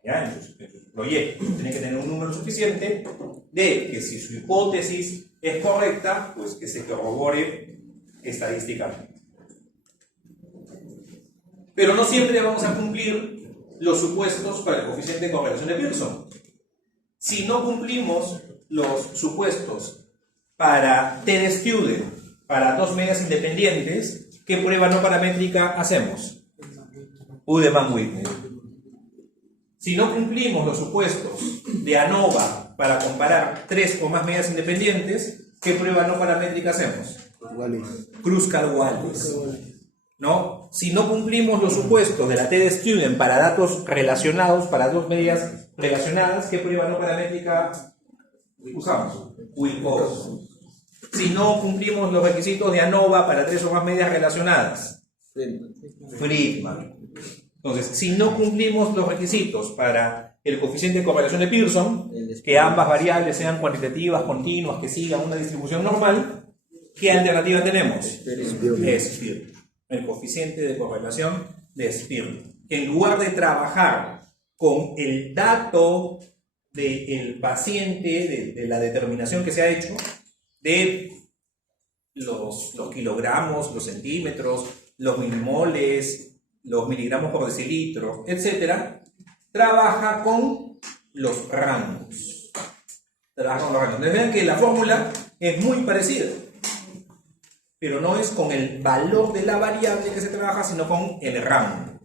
¿ya? En sus proyectos. Tienen que tener un número suficiente de que si su hipótesis es correcta, pues que se corrobore estadísticamente. Pero no siempre vamos a cumplir los supuestos para el coeficiente de correlación de Pearson. Si no cumplimos los supuestos para TD-Student, para dos medias independientes, ¿qué prueba no paramétrica hacemos? Udemann-Whitney. Si no cumplimos los supuestos de ANOVA para comparar 3 o más medias independientes, ¿qué prueba no paramétrica hacemos? Kruskal-Wallis. ¿No? Si no cumplimos los supuestos de la TD-Student para datos relacionados, para dos medias relacionadas, ¿qué prueba no paramétrica usamos? Wilcox. Si no cumplimos los requisitos de ANOVA para 3 o más medias relacionadas, Friedman. Entonces, si no cumplimos los requisitos para el coeficiente de correlación de Pearson, que ambas variables sean cuantitativas, continuas, que sigan una distribución normal, ¿qué alternativa tenemos? Spearman. El coeficiente de correlación de Spearman. En lugar de trabajar con el dato del paciente, de la determinación que se ha hecho, de los kilogramos, los centímetros, los milimoles, los miligramos por decilitro, etc., trabaja con los rangos. Entonces vean que la fórmula es muy parecida, pero no es con el valor de la variable que se trabaja, sino con el rango.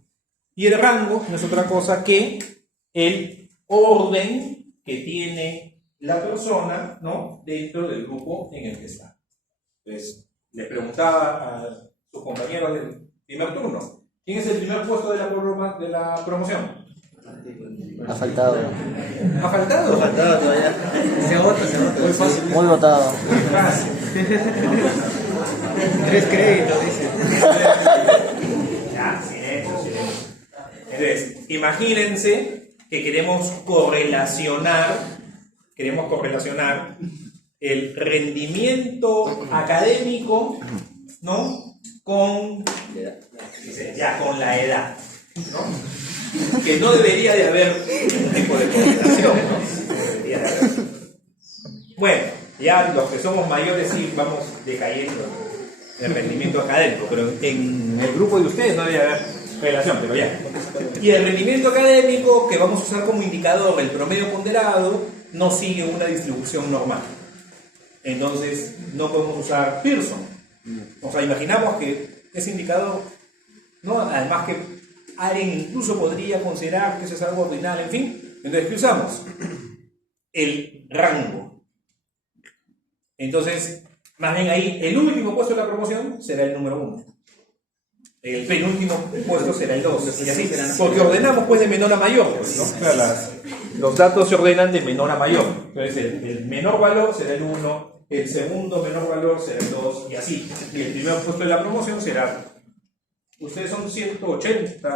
Y el rango no es otra cosa que el orden que tiene la persona, ¿no?, dentro del grupo en el que está. Entonces, le preguntaba a sus compañeros del primer turno, ¿quién es el primer puesto de la promoción? Ha faltado. ¿Ha faltado? Faltado todavía. Se agota. Muy fácil. Muy votado. Fácil. 3 créditos, dice. Ya, silencio. Entonces, imagínense que queremos correlacionar el rendimiento académico, ¿no? Con la edad, ¿no? Que no debería de haber un tipo de correlación, ¿no? No debería de haber. Bueno, ya los que somos mayores sí vamos decayendo el rendimiento académico, pero en el grupo de ustedes no debe haber relación, pero ya. Y el rendimiento académico que vamos a usar como indicador, el promedio ponderado, no sigue una distribución normal. Entonces no podemos usar Pearson. O sea, imaginamos que ese indicador, ¿no? Además que alguien incluso podría considerar que eso es algo ordinal, en fin. Entonces, ¿qué usamos? El rango. Entonces, más bien ahí, el último puesto de la promoción será el número 1. El penúltimo puesto será el 2. Y así, porque ordenamos pues de menor a mayor, pues, ¿no? Claro, los datos se ordenan de menor a mayor. Entonces, el menor valor será el 1, el segundo menor valor será el 2, y así. Y el primer puesto de la promoción será... Ustedes son 160,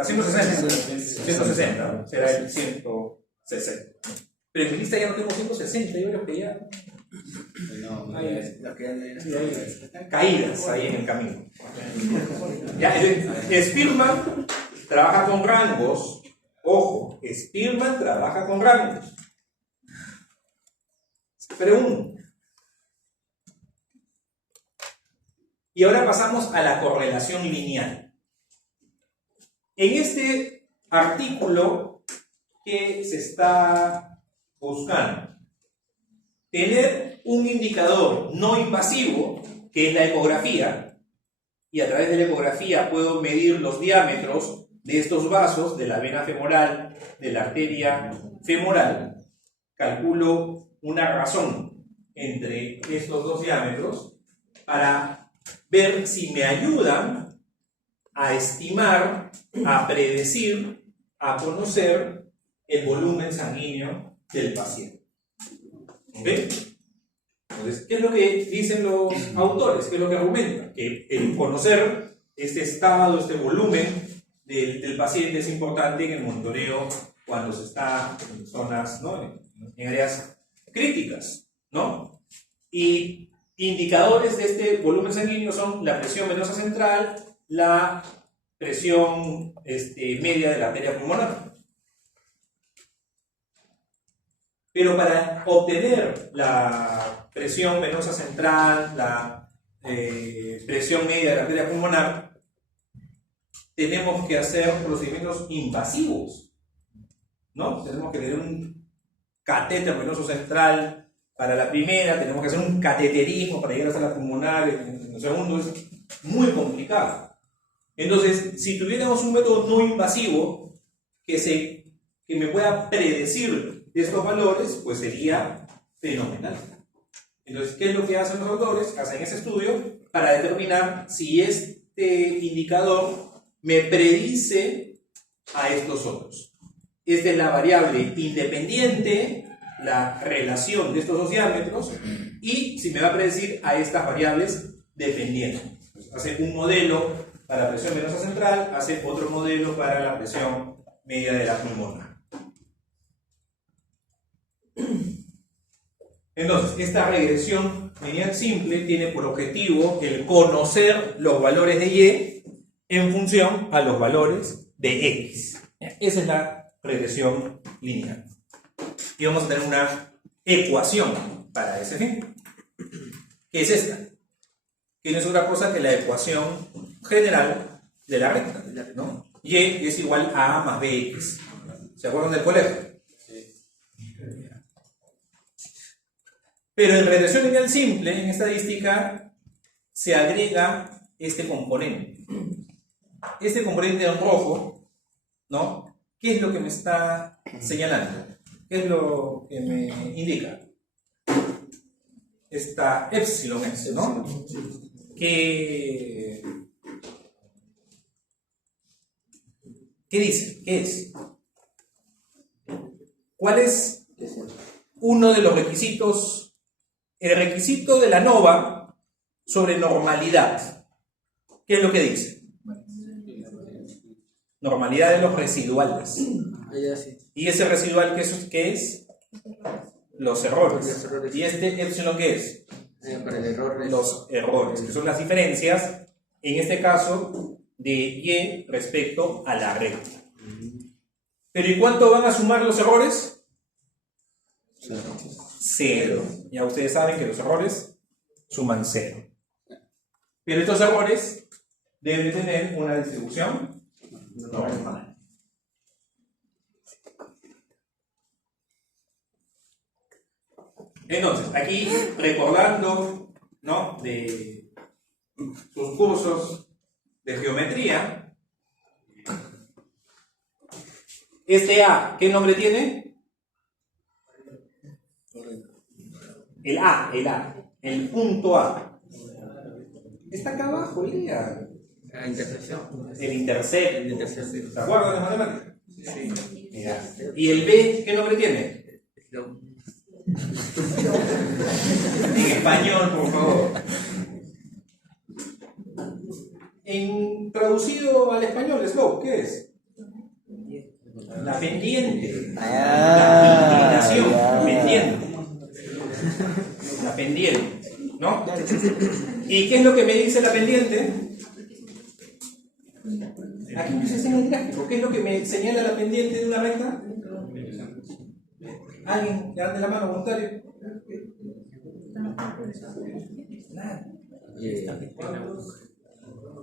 será el 160. Pero en mi lista ya no tengo 160, yo creo que ya... Hay caídas ahí en el camino. Ya, Spearman trabaja con rangos. Ojo, Spearman trabaja con rangos. Pregunta. Y ahora pasamos a la correlación lineal. En este artículo que se está buscando, tener un indicador no invasivo, que es la ecografía, y a través de la ecografía puedo medir los diámetros de estos vasos, de la vena femoral, de la arteria femoral, calculo una razón entre estos dos diámetros para ver si me ayudan a estimar, a predecir, a conocer el volumen sanguíneo del paciente. ¿Ok? Entonces, ¿qué es lo que dicen los autores? ¿Qué es lo que argumentan? Que el conocer este estado, este volumen del paciente es importante en el monitoreo cuando se está en zonas, ¿no? En áreas críticas, ¿no? Y indicadores de este volumen sanguíneo son la presión venosa central, la presión media de la arteria pulmonar. Pero para obtener la presión venosa central, la presión media de la arteria pulmonar, tenemos que hacer procedimientos invasivos, ¿no? Tenemos que tener un catéter venoso central para la primera, tenemos que hacer un cateterismo para llegar hasta la pulmonar en el segundo, es muy complicado. Entonces, si tuviéramos un método no invasivo que me pueda predecir estos valores, pues sería fenomenal. Entonces, ¿qué es lo que hacen los autores? Hacen ese estudio para determinar si este indicador me predice a estos otros. Esta es la variable independiente, la relación de estos dos diámetros, y si me va a predecir a estas variables dependientes. Entonces, hace un modelo para la presión venosa central, hace otro modelo para la presión media de la pulmonar. Entonces, esta regresión lineal simple tiene por objetivo el conocer los valores de Y en función a los valores de X. Esa es la regresión lineal. Y vamos a tener una ecuación para ese fin, que es esta, que no es otra cosa que la ecuación general de la recta, ¿no? Y es igual a A más BX. ¿Se acuerdan del colegio? Pero en regresión lineal simple, en estadística, se agrega este componente. Este componente en rojo, ¿no? ¿Qué es lo que me está señalando? ¿Qué es lo que me indica? Esta epsilon s, ¿no? ¿Qué dice? ¿Qué es? ¿Cuál es uno de los requisitos? El requisito de la ANOVA sobre normalidad. ¿Qué es lo que dice? Normalidad de los residuales. ¿Y ese residual qué es? Los errores. ¿Y este epsilon qué es? Para el error es... Los errores, que son las diferencias, en este caso, de Y respecto a la recta. ¿Pero y cuánto van a sumar los errores? 0. Ya ustedes saben que los errores suman 0. Pero estos errores deben tener una distribución normal. Entonces, aquí recordando, ¿no?, de sus cursos de geometría, este A, ¿qué nombre tiene? El punto A. Está acá abajo, lea. La intersección. El intercepto. Intersección. ¿Se acuerdan de matemáticas? Sí. Mira. ¿Y el B, qué nombre tiene? En español, por favor. Traducido al español, slope, ¿qué es? La pendiente. La inclinación. La pendiente. La pendiente. ¿No? ¿Y qué es lo que me dice la pendiente? Aquí me enseña el gráfico. ¿Qué es lo que me señala la pendiente de una recta? ¿Alguien? Levante la mano, voluntario. Nada.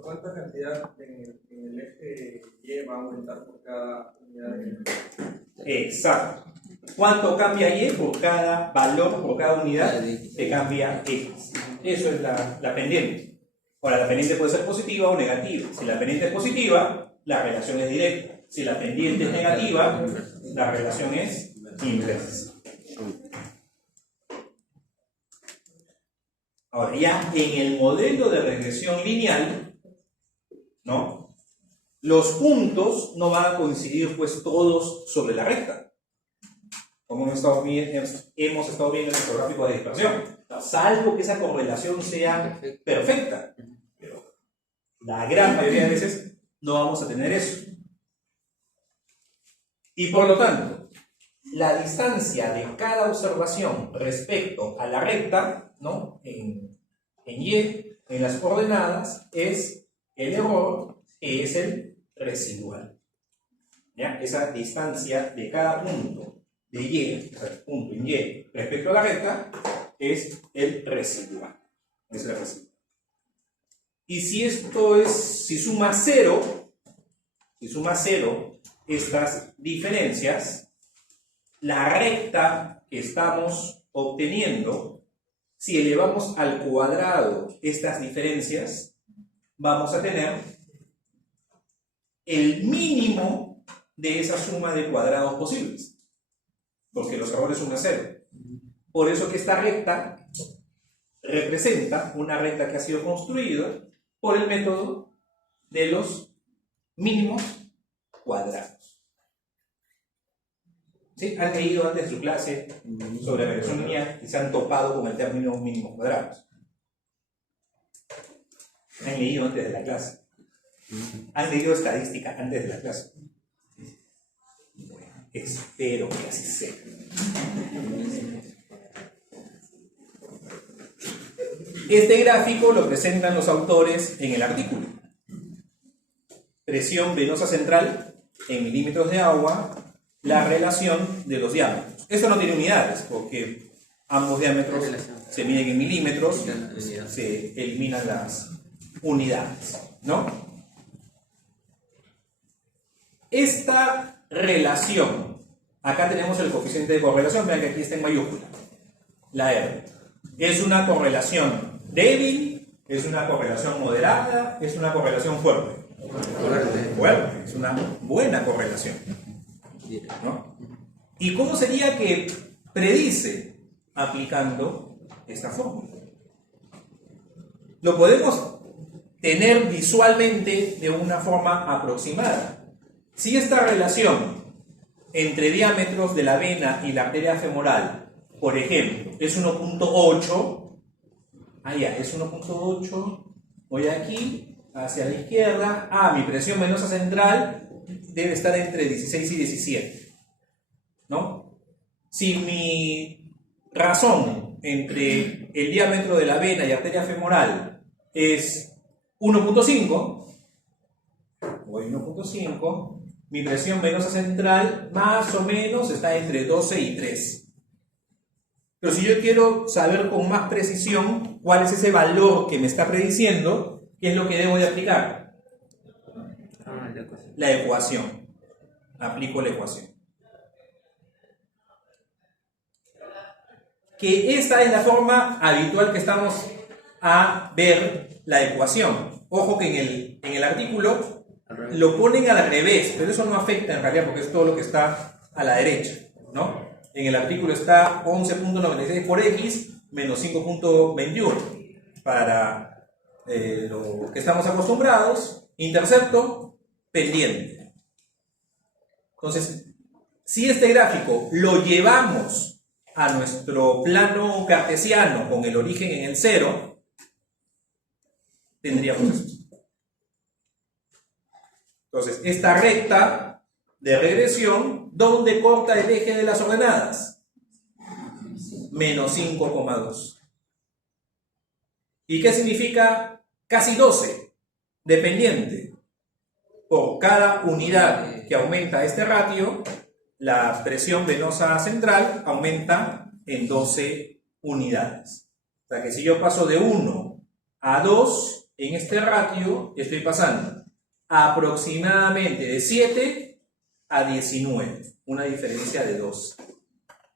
¿Cuánta cantidad en el eje Y va a aumentar por cada unidad de... Exacto. ¿Cuánto cambia Y por cada valor, por cada unidad que cambia X? Eso es la pendiente. Ahora, la pendiente puede ser positiva o negativa. Si la pendiente es positiva, la relación es directa. Si la pendiente es negativa, la relación es inversa. Ahora, ya en el modelo de regresión lineal, ¿no?, los puntos no van a coincidir pues todos sobre la recta, como hemos estado viendo en nuestro gráfico de dispersión, salvo que esa correlación sea perfecta. Pero la gran mayoría de veces no vamos a tener eso. Y por lo tanto, la distancia de cada observación respecto a la recta, ¿no?, en Y, en las coordenadas, es el error, que es el residual. ¿Ya? Esa distancia de cada punto de Y, o sea, punto en Y respecto a la recta, es el residual. Es el residual. Y si suma cero estas diferencias, la recta que estamos obteniendo, si elevamos al cuadrado estas diferencias, vamos a tener el mínimo de esa suma de cuadrados posibles, porque los errores suman 0. Por eso que esta recta representa una recta que ha sido construida por el método de los mínimos cuadrados. ¿Sí? Han leído antes su clase sobre regresión lineal y se han topado con el término mínimos cuadrados. Han leído antes de la clase. Han leído estadística antes de la clase. Bueno, espero que así sea. Este gráfico lo presentan los autores en el artículo. Presión venosa central en milímetros de agua, la relación de los diámetros. Esto no tiene unidades porque ambos diámetros se miden en milímetros, se eliminan las unidades, ¿no? Esta relación, acá tenemos el coeficiente de correlación, vean que aquí está en mayúscula, la R. Es una correlación débil, es una correlación moderada, es una correlación fuerte. Fuerte, es una buena correlación, ¿no? ¿Y cómo sería que predice aplicando esta fórmula? Lo podemos tener visualmente de una forma aproximada. Si esta relación entre diámetros de la vena y la arteria femoral, por ejemplo, es 1.8, es 1.8, voy aquí, hacia la izquierda, mi presión venosa central debe estar entre 16 y 17, ¿no? Si mi razón entre el diámetro de la vena y arteria femoral es 1.5, voy 1.5, mi presión venosa central más o menos está entre 12 y 3. Pero si yo quiero saber con más precisión cuál es ese valor que me está prediciendo, ¿qué es lo que debo de aplicar? La ecuación. Aplico la ecuación. Que esta es la forma habitual que estamos a ver la ecuación. Ojo que en el artículo lo ponen al revés, pero eso no afecta en realidad porque es todo lo que está a la derecha, ¿no? En el artículo está 11.96 por x menos 5.21 para lo que estamos acostumbrados, intercepto, pendiente. Entonces, si este gráfico lo llevamos a nuestro plano cartesiano con el origen en el 0, tendríamos esto. Entonces, esta recta de regresión, ¿dónde corta el eje de las ordenadas? Menos 5,2. ¿Y qué significa casi 12? Dependiente. Por cada unidad que aumenta este ratio, la presión venosa central aumenta en 12 unidades. O sea que si yo paso de 1 a 2, en este ratio estoy pasando aproximadamente de 7 a 19, una diferencia de 2,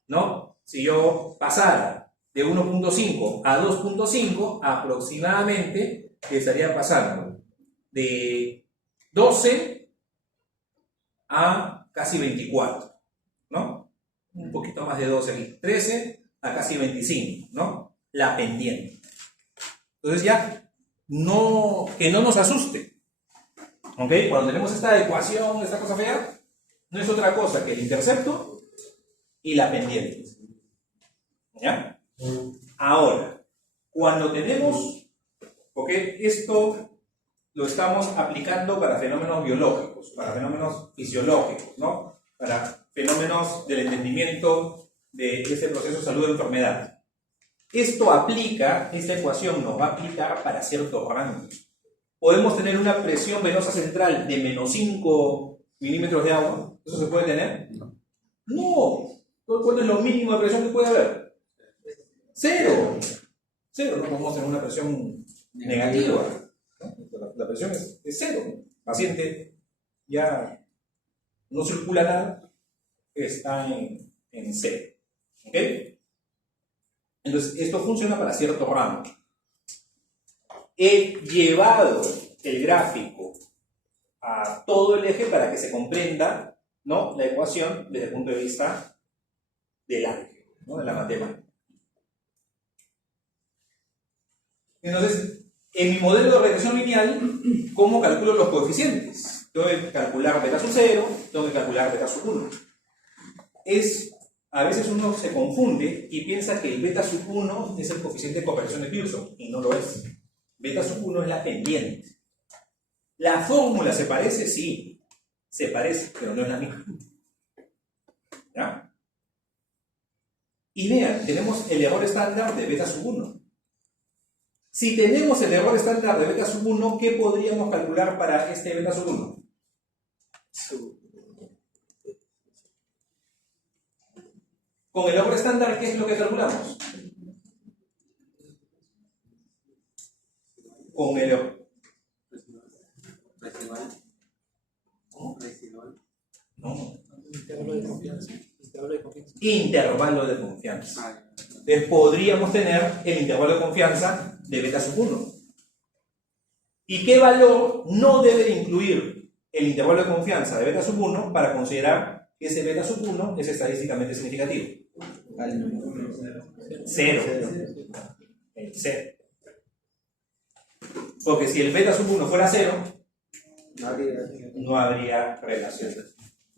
¿no? Si yo pasara de 1.5 a 2.5, aproximadamente estaría pasando de 12 a casi 24, ¿no? Un poquito más de 12 aquí, 13 a casi 25, ¿no? La pendiente. Entonces ya, que no nos asuste. ¿Ok? Cuando tenemos esta ecuación, esta cosa fea, no es otra cosa que el intercepto y la pendiente. ¿Ya? Ahora, cuando tenemos, ¿ok? Esto lo estamos aplicando para fenómenos biológicos, para fenómenos fisiológicos, ¿no? Para fenómenos del entendimiento de este proceso de salud o enfermedad. Esta ecuación nos va a aplicar para ciertos rangos. ¿Podemos tener una presión venosa central de menos 5 milímetros de agua? ¿Eso se puede tener? No. ¿Cuál es lo mínimo de presión que puede haber? 0. No podemos tener una presión negativa, ¿no? La presión es 0. El paciente ya no circula nada, está en 0. ¿Ok? Entonces, esto funciona para cierto rango. He llevado el gráfico a todo el eje para que se comprenda, ¿no?, la ecuación desde el punto de vista del álgebra, ¿no?, de la matemática. Entonces, en mi modelo de regresión lineal, ¿cómo calculo los coeficientes? Tengo que calcular beta sub 0, tengo que calcular beta sub 1. A veces uno se confunde y piensa que el beta sub 1 es el coeficiente de corrección de Pearson, y no lo es. Beta sub 1 es la pendiente. ¿La fórmula se parece? Sí, se parece, pero no es la misma. ¿Ya? Y vean, tenemos el error estándar de beta sub 1. Si tenemos el error estándar de beta sub 1, ¿qué podríamos calcular para este beta sub 1? Con el error estándar, ¿qué es lo que calculamos? Con el error. ¿Cómo? No. Intervalo de confianza. Intervalo de confianza. Entonces podríamos tener el intervalo de confianza de beta sub 1. ¿Y qué valor no debe de incluir el intervalo de confianza de beta sub 1 para considerar que ese beta sub 1 es estadísticamente significativo? 0. El 0. Porque si el beta sub 1 fuera 0, no habría relación.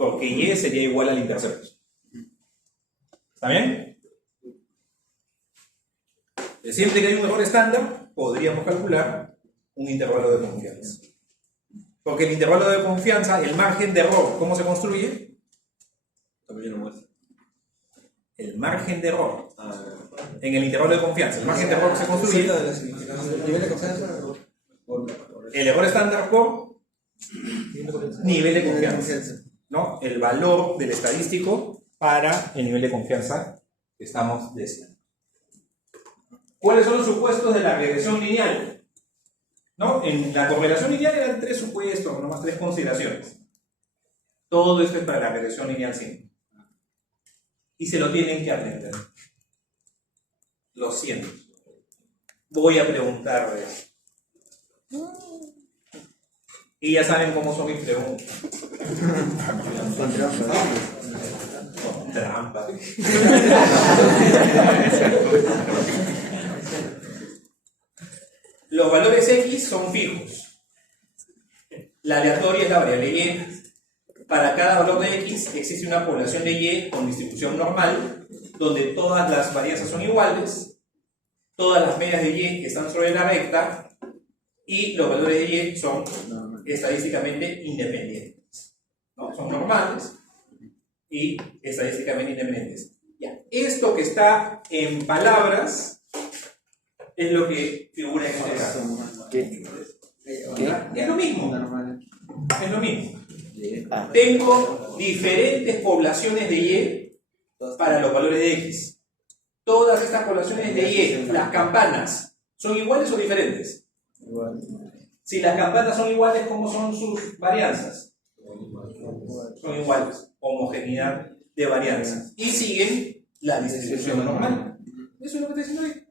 porque y sería igual al intercepto. ¿Está bien? Siempre que hay un error estándar, podríamos calcular un intervalo de confianza. Porque el intervalo de confianza, el margen de error, ¿cómo se construye? También lo muestra. El margen de error en el intervalo de confianza. El margen de error se construye Nivel de confianza. el error estándar por nivel de confianza, ¿no? El valor del estadístico para el nivel de confianza que estamos deseando. ¿Cuáles son los supuestos de la regresión lineal? ¿No? En la correlación lineal eran 3 supuestos, nomás 3 consideraciones. Todo esto es para la regresión lineal simple. Y se lo tienen que aprender. Lo siento. Voy a preguntarles. Y ya saben cómo son mis preguntas. Con trampa. Con trampa. Los valores X son fijos. La aleatoria es la variable Y. Para cada valor de X existe una población de Y con distribución normal, donde todas las varianzas son iguales, todas las medias de Y están sobre la recta, y los valores de Y son estadísticamente independientes. ¿No? Son normales y estadísticamente independientes. Ya. Esto que está en palabras es lo que figura en este caso. ¿Qué? Es lo mismo. Es lo mismo. Ah. Tengo diferentes poblaciones de Y para los valores de X. Todas estas poblaciones de Y, las campanas, ¿son iguales o diferentes? Igual. Si las campanas son iguales, ¿cómo son sus varianzas? Son iguales. Homogeneidad de varianzas. Y siguen la distribución normal. Eso es lo que está diciendo ahí.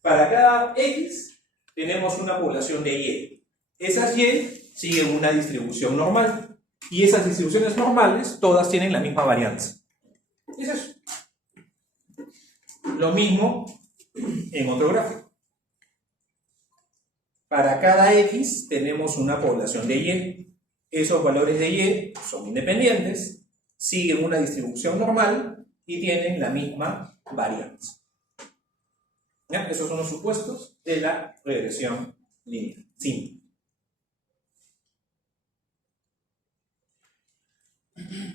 Para cada X tenemos una población de Y. Esas Y siguen una distribución normal. Y esas distribuciones normales, todas tienen la misma varianza. Es eso. Lo mismo en otro gráfico. Para cada X tenemos una población de Y. Esos valores de Y son independientes, siguen una distribución normal y tienen la misma varianza. ¿Ya? Esos son los supuestos de la regresión lineal simple.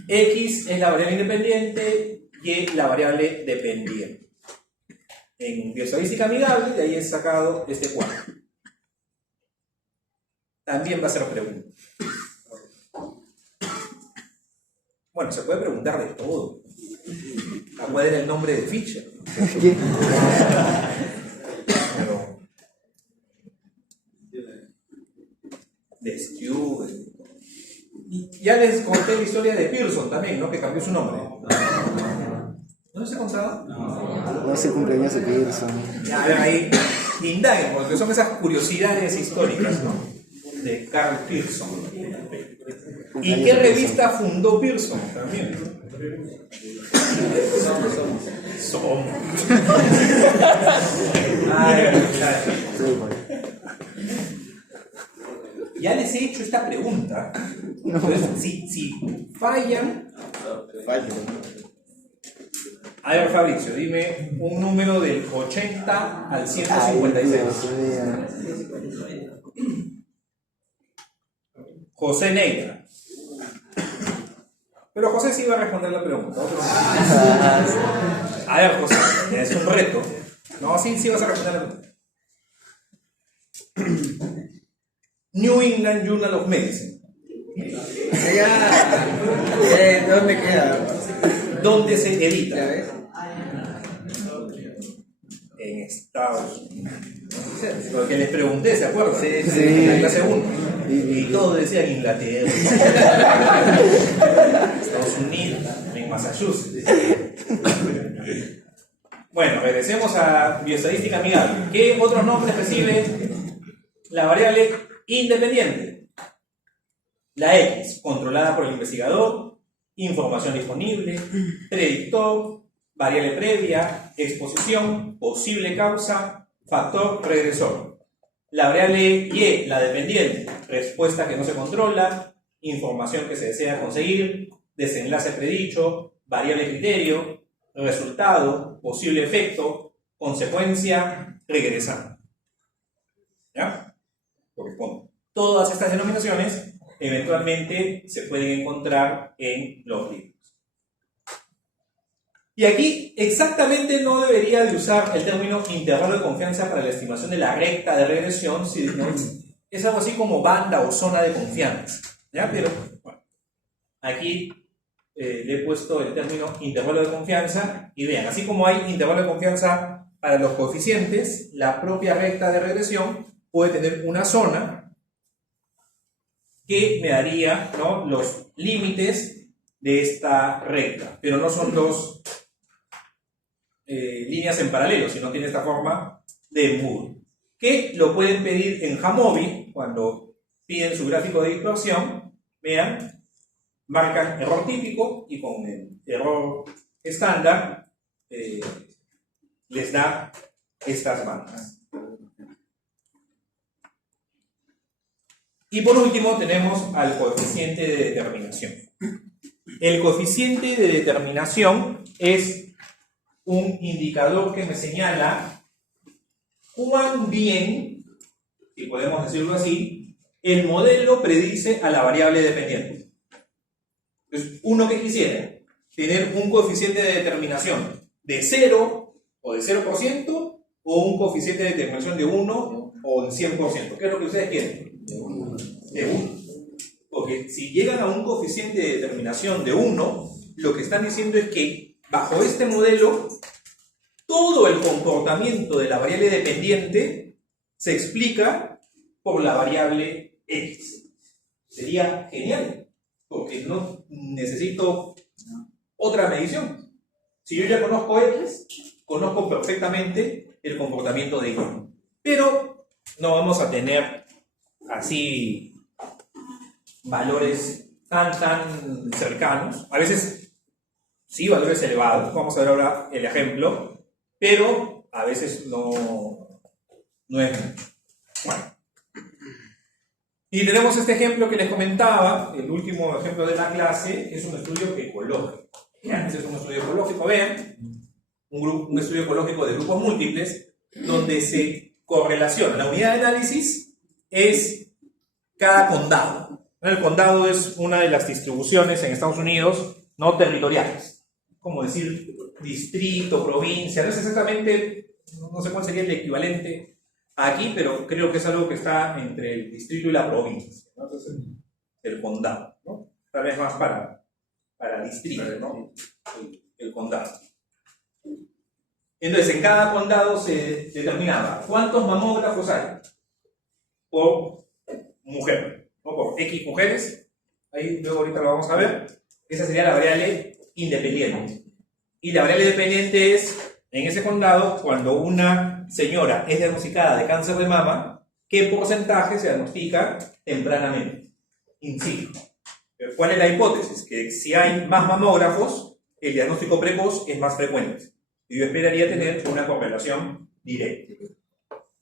X es la variable independiente, Y la variable dependiente. En bioestadística amigable, de ahí he sacado este cuadro. También va a ser pregunta. Bueno, se puede preguntar de todo. ¿Cuál era el nombre de Fischer? Pero, de Stewart. Y ya les conté la historia de Pearson también, ¿no? Que cambió su nombre. ¿No se ha contado? No se cumpleaños de Pearson. Ya, a ver, ahí indaguen, porque son esas curiosidades históricas, ¿no? De Carl Pearson. ¿Y qué revista fundó Pearson también? Somos. Ya les he hecho esta pregunta. Entonces, si fallan. A ver, Fabricio, dime un número del 80 al 156. José Neira. Pero José sí iba a responder la pregunta. A ver, José, es un reto. No, sí vas a responder la pregunta. New England Journal of Medicine. ¿Dónde queda? ¿Dónde se edita? En Estados Unidos. Porque les pregunté, ¿se acuerdan? Sí. En la clase 1. Y todos decían Inglaterra. Estados Unidos, en Massachusetts. Bueno, regresemos a bioestadística amigable. ¿Qué otros nombres recibe la variable independiente? La X, controlada por el investigador, información disponible, predictor, variable previa, exposición, posible causa, factor regresor. La variable Y, la dependiente, respuesta que no se controla, información que se desea conseguir, desenlace predicho, variable criterio, resultado, posible efecto, consecuencia, regresando. ¿Ya? Corresponde. Todas estas denominaciones eventualmente se pueden encontrar en los libros. Y aquí exactamente no debería de usar el término intervalo de confianza para la estimación de la recta de regresión, sino es algo así como banda o zona de confianza. ¿Ya? Pero bueno, aquí le he puesto el término intervalo de confianza y vean, así como hay intervalo de confianza para los coeficientes, la propia recta de regresión puede tener una zona que me daría, ¿no?, los límites de esta recta, pero no son dos líneas en paralelo, sino tiene esta forma de embudo, que lo pueden pedir en Jamovi cuando piden su gráfico de dispersión. Vean, marcan error típico y con el error estándar les da estas bandas. Y por último tenemos al coeficiente de determinación. El coeficiente de determinación es un indicador que me señala cuán bien, si podemos decirlo así, el modelo predice a la variable dependiente. Entonces, uno que quisiera tener un coeficiente de determinación de 0 o de 0% o un coeficiente de determinación de 1 o de 100%. ¿Qué es lo que ustedes quieren? De 1. Porque si llegan a un coeficiente de determinación de 1, lo que están diciendo es que bajo este modelo todo el comportamiento de la variable dependiente se explica por la variable X. Sería genial, porque no necesito otra medición. Si yo ya conozco X, conozco perfectamente el comportamiento de Y. Pero no vamos a tener así valores tan cercanos. A veces sí, valores elevados. Vamos a ver ahora el ejemplo. Pero a veces no es mucho. Bueno. Y tenemos este ejemplo que les comentaba, el último ejemplo de la clase, que es un estudio ecológico. Este es un estudio ecológico, vean, un estudio ecológico de grupos múltiples, donde se correlaciona. La unidad de análisis es cada condado. El condado es una de las distribuciones en Estados Unidos no territoriales. Como decir distrito, provincia, no es exactamente, no sé cuál sería el equivalente aquí, pero creo que es algo que está entre el distrito y la provincia, ¿no? Entonces, el condado, ¿no? Tal vez más para distrito, ¿no? El condado. Entonces, en cada condado se determinaba cuántos mamógrafos hay por mujer, ¿no? Por X mujeres, ahí luego ahorita lo vamos a ver. Esa sería la variable independiente. Y la variable dependiente es, en ese condado, cuando una señora es diagnosticada de cáncer de mama, ¿qué porcentaje se diagnostica tempranamente? In situ. ¿Cuál es la hipótesis? Que si hay más mamógrafos, el diagnóstico precoz es más frecuente. Y yo esperaría tener una correlación directa.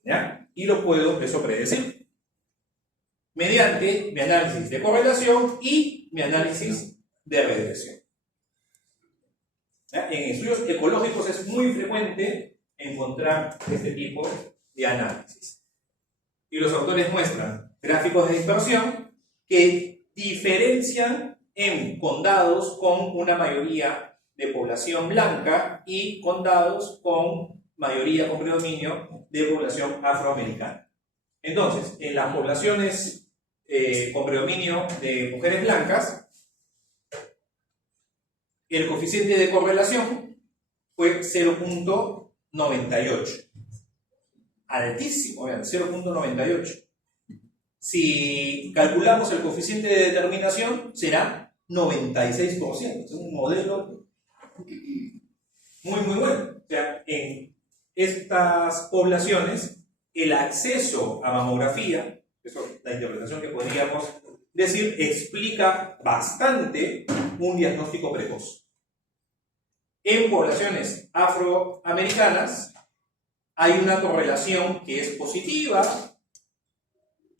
¿Ya? Y lo puedo eso predecir mediante mi análisis de correlación y mi análisis de regresión. ¿Ya? En estudios ecológicos es muy frecuente encontrar este tipo de análisis. Y los autores muestran gráficos de dispersión que diferencian en condados con una mayoría de población blanca y condados con mayoría con predominio de población afroamericana. Entonces, en las poblaciones con predominio de mujeres blancas, el coeficiente de correlación fue 0.98. Altísimo, vean, 0.98. Si calculamos el coeficiente de determinación, será 96%. Es un modelo muy bueno. O sea, en estas poblaciones, el acceso a mamografía, eso es la interpretación que podríamos decir, explica bastante un diagnóstico precoz. En poblaciones afroamericanas hay una correlación que es positiva,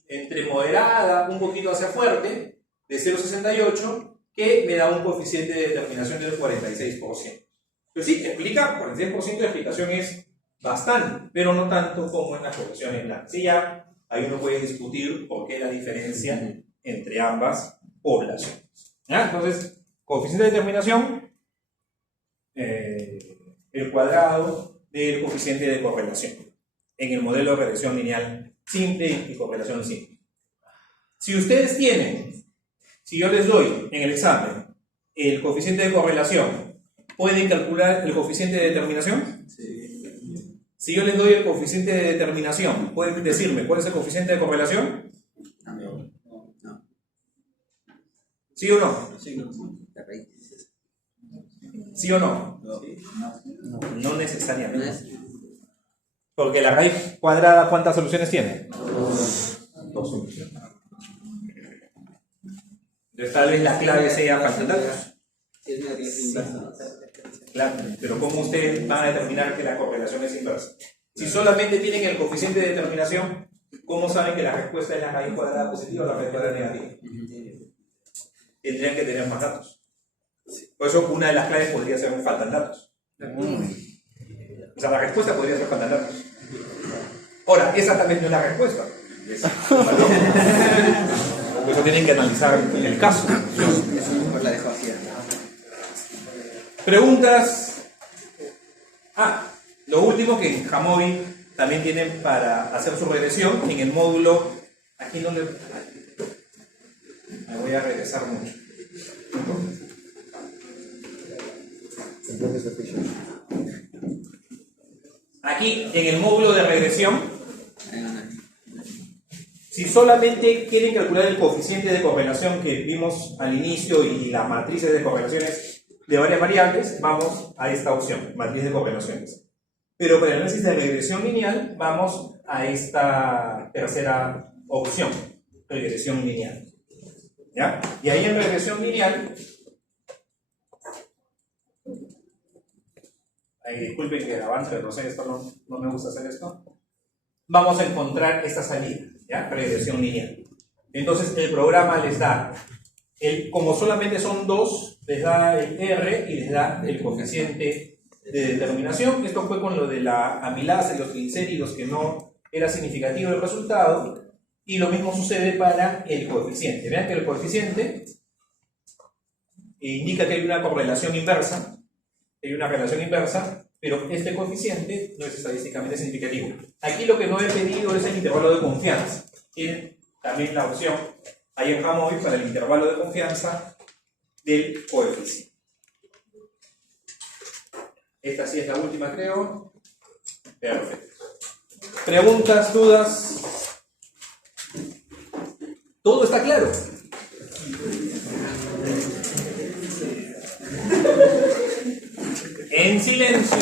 entre moderada, un poquito hacia fuerte, de 0,68 que me da un coeficiente de determinación del 46%. Pues sí, explica, 46% de explicación es bastante, pero no tanto como en las poblaciones blancas. Sí, ya ahí uno puede discutir por qué la diferencia entre ambas poblaciones. ¿Ya? Entonces, coeficiente de determinación, el cuadrado del coeficiente de correlación en el modelo de regresión lineal simple y correlación simple. Si ustedes tienen, si yo les doy en el examen el coeficiente de correlación, ¿pueden calcular el coeficiente de determinación? Sí. Si yo les doy el coeficiente de determinación, ¿pueden decirme cuál es el coeficiente de correlación? No. ¿Sí o no? La raíz. ¿Sí o no? No necesariamente. Porque la raíz cuadrada, ¿cuántas soluciones tiene? Dos soluciones. Entonces tal vez la clave sea falta de datos. Es una raíz inversa. Claro, pero ¿cómo ustedes van a determinar que la correlación es inversa? Si solamente tienen el coeficiente de determinación, ¿cómo saben que la respuesta es la raíz cuadrada positiva o la raíz cuadrada negativa? Tendrían que tener más datos. Por eso una de las claves podría ser un faltan datos. O sea, la respuesta podría ser faltan datos. Ahora, esa también no es la respuesta. Es un valor. Por eso tienen que analizar el caso. Eso mejor la dejo así. Preguntas. Lo último que en Jamovi también tienen para hacer su regresión en el módulo. Aquí donde. Me voy a regresar mucho. Aquí en el módulo de regresión, si solamente quieren calcular el coeficiente de correlación que vimos al inicio y las matrices de correlaciones de varias variables, vamos a esta opción, matriz de correlaciones. Pero para el análisis de regresión lineal, vamos a esta tercera opción, regresión lineal. ¿Ya? Y ahí en regresión lineal, disculpen que avance, pero no sé, esto no me gusta hacer esto. Vamos a encontrar esta salida, ¿ya? Regresión lineal. Entonces el programa les da, como solamente son dos, les da el R y les da el coeficiente de determinación. Esto fue con lo de la amilasa y los glicéridos, que no era significativo el resultado. Y lo mismo sucede para el coeficiente. Vean que el coeficiente indica que hay una correlación inversa. Hay una relación inversa, pero este coeficiente no es estadísticamente significativo. Aquí lo que no he pedido es el intervalo de confianza. Tienen también la opción ahí en Jamovi para el intervalo de confianza del coeficiente. Esta sí es la última, creo. Perfecto. ¿Preguntas, dudas? ¿Todo está claro? En silencio.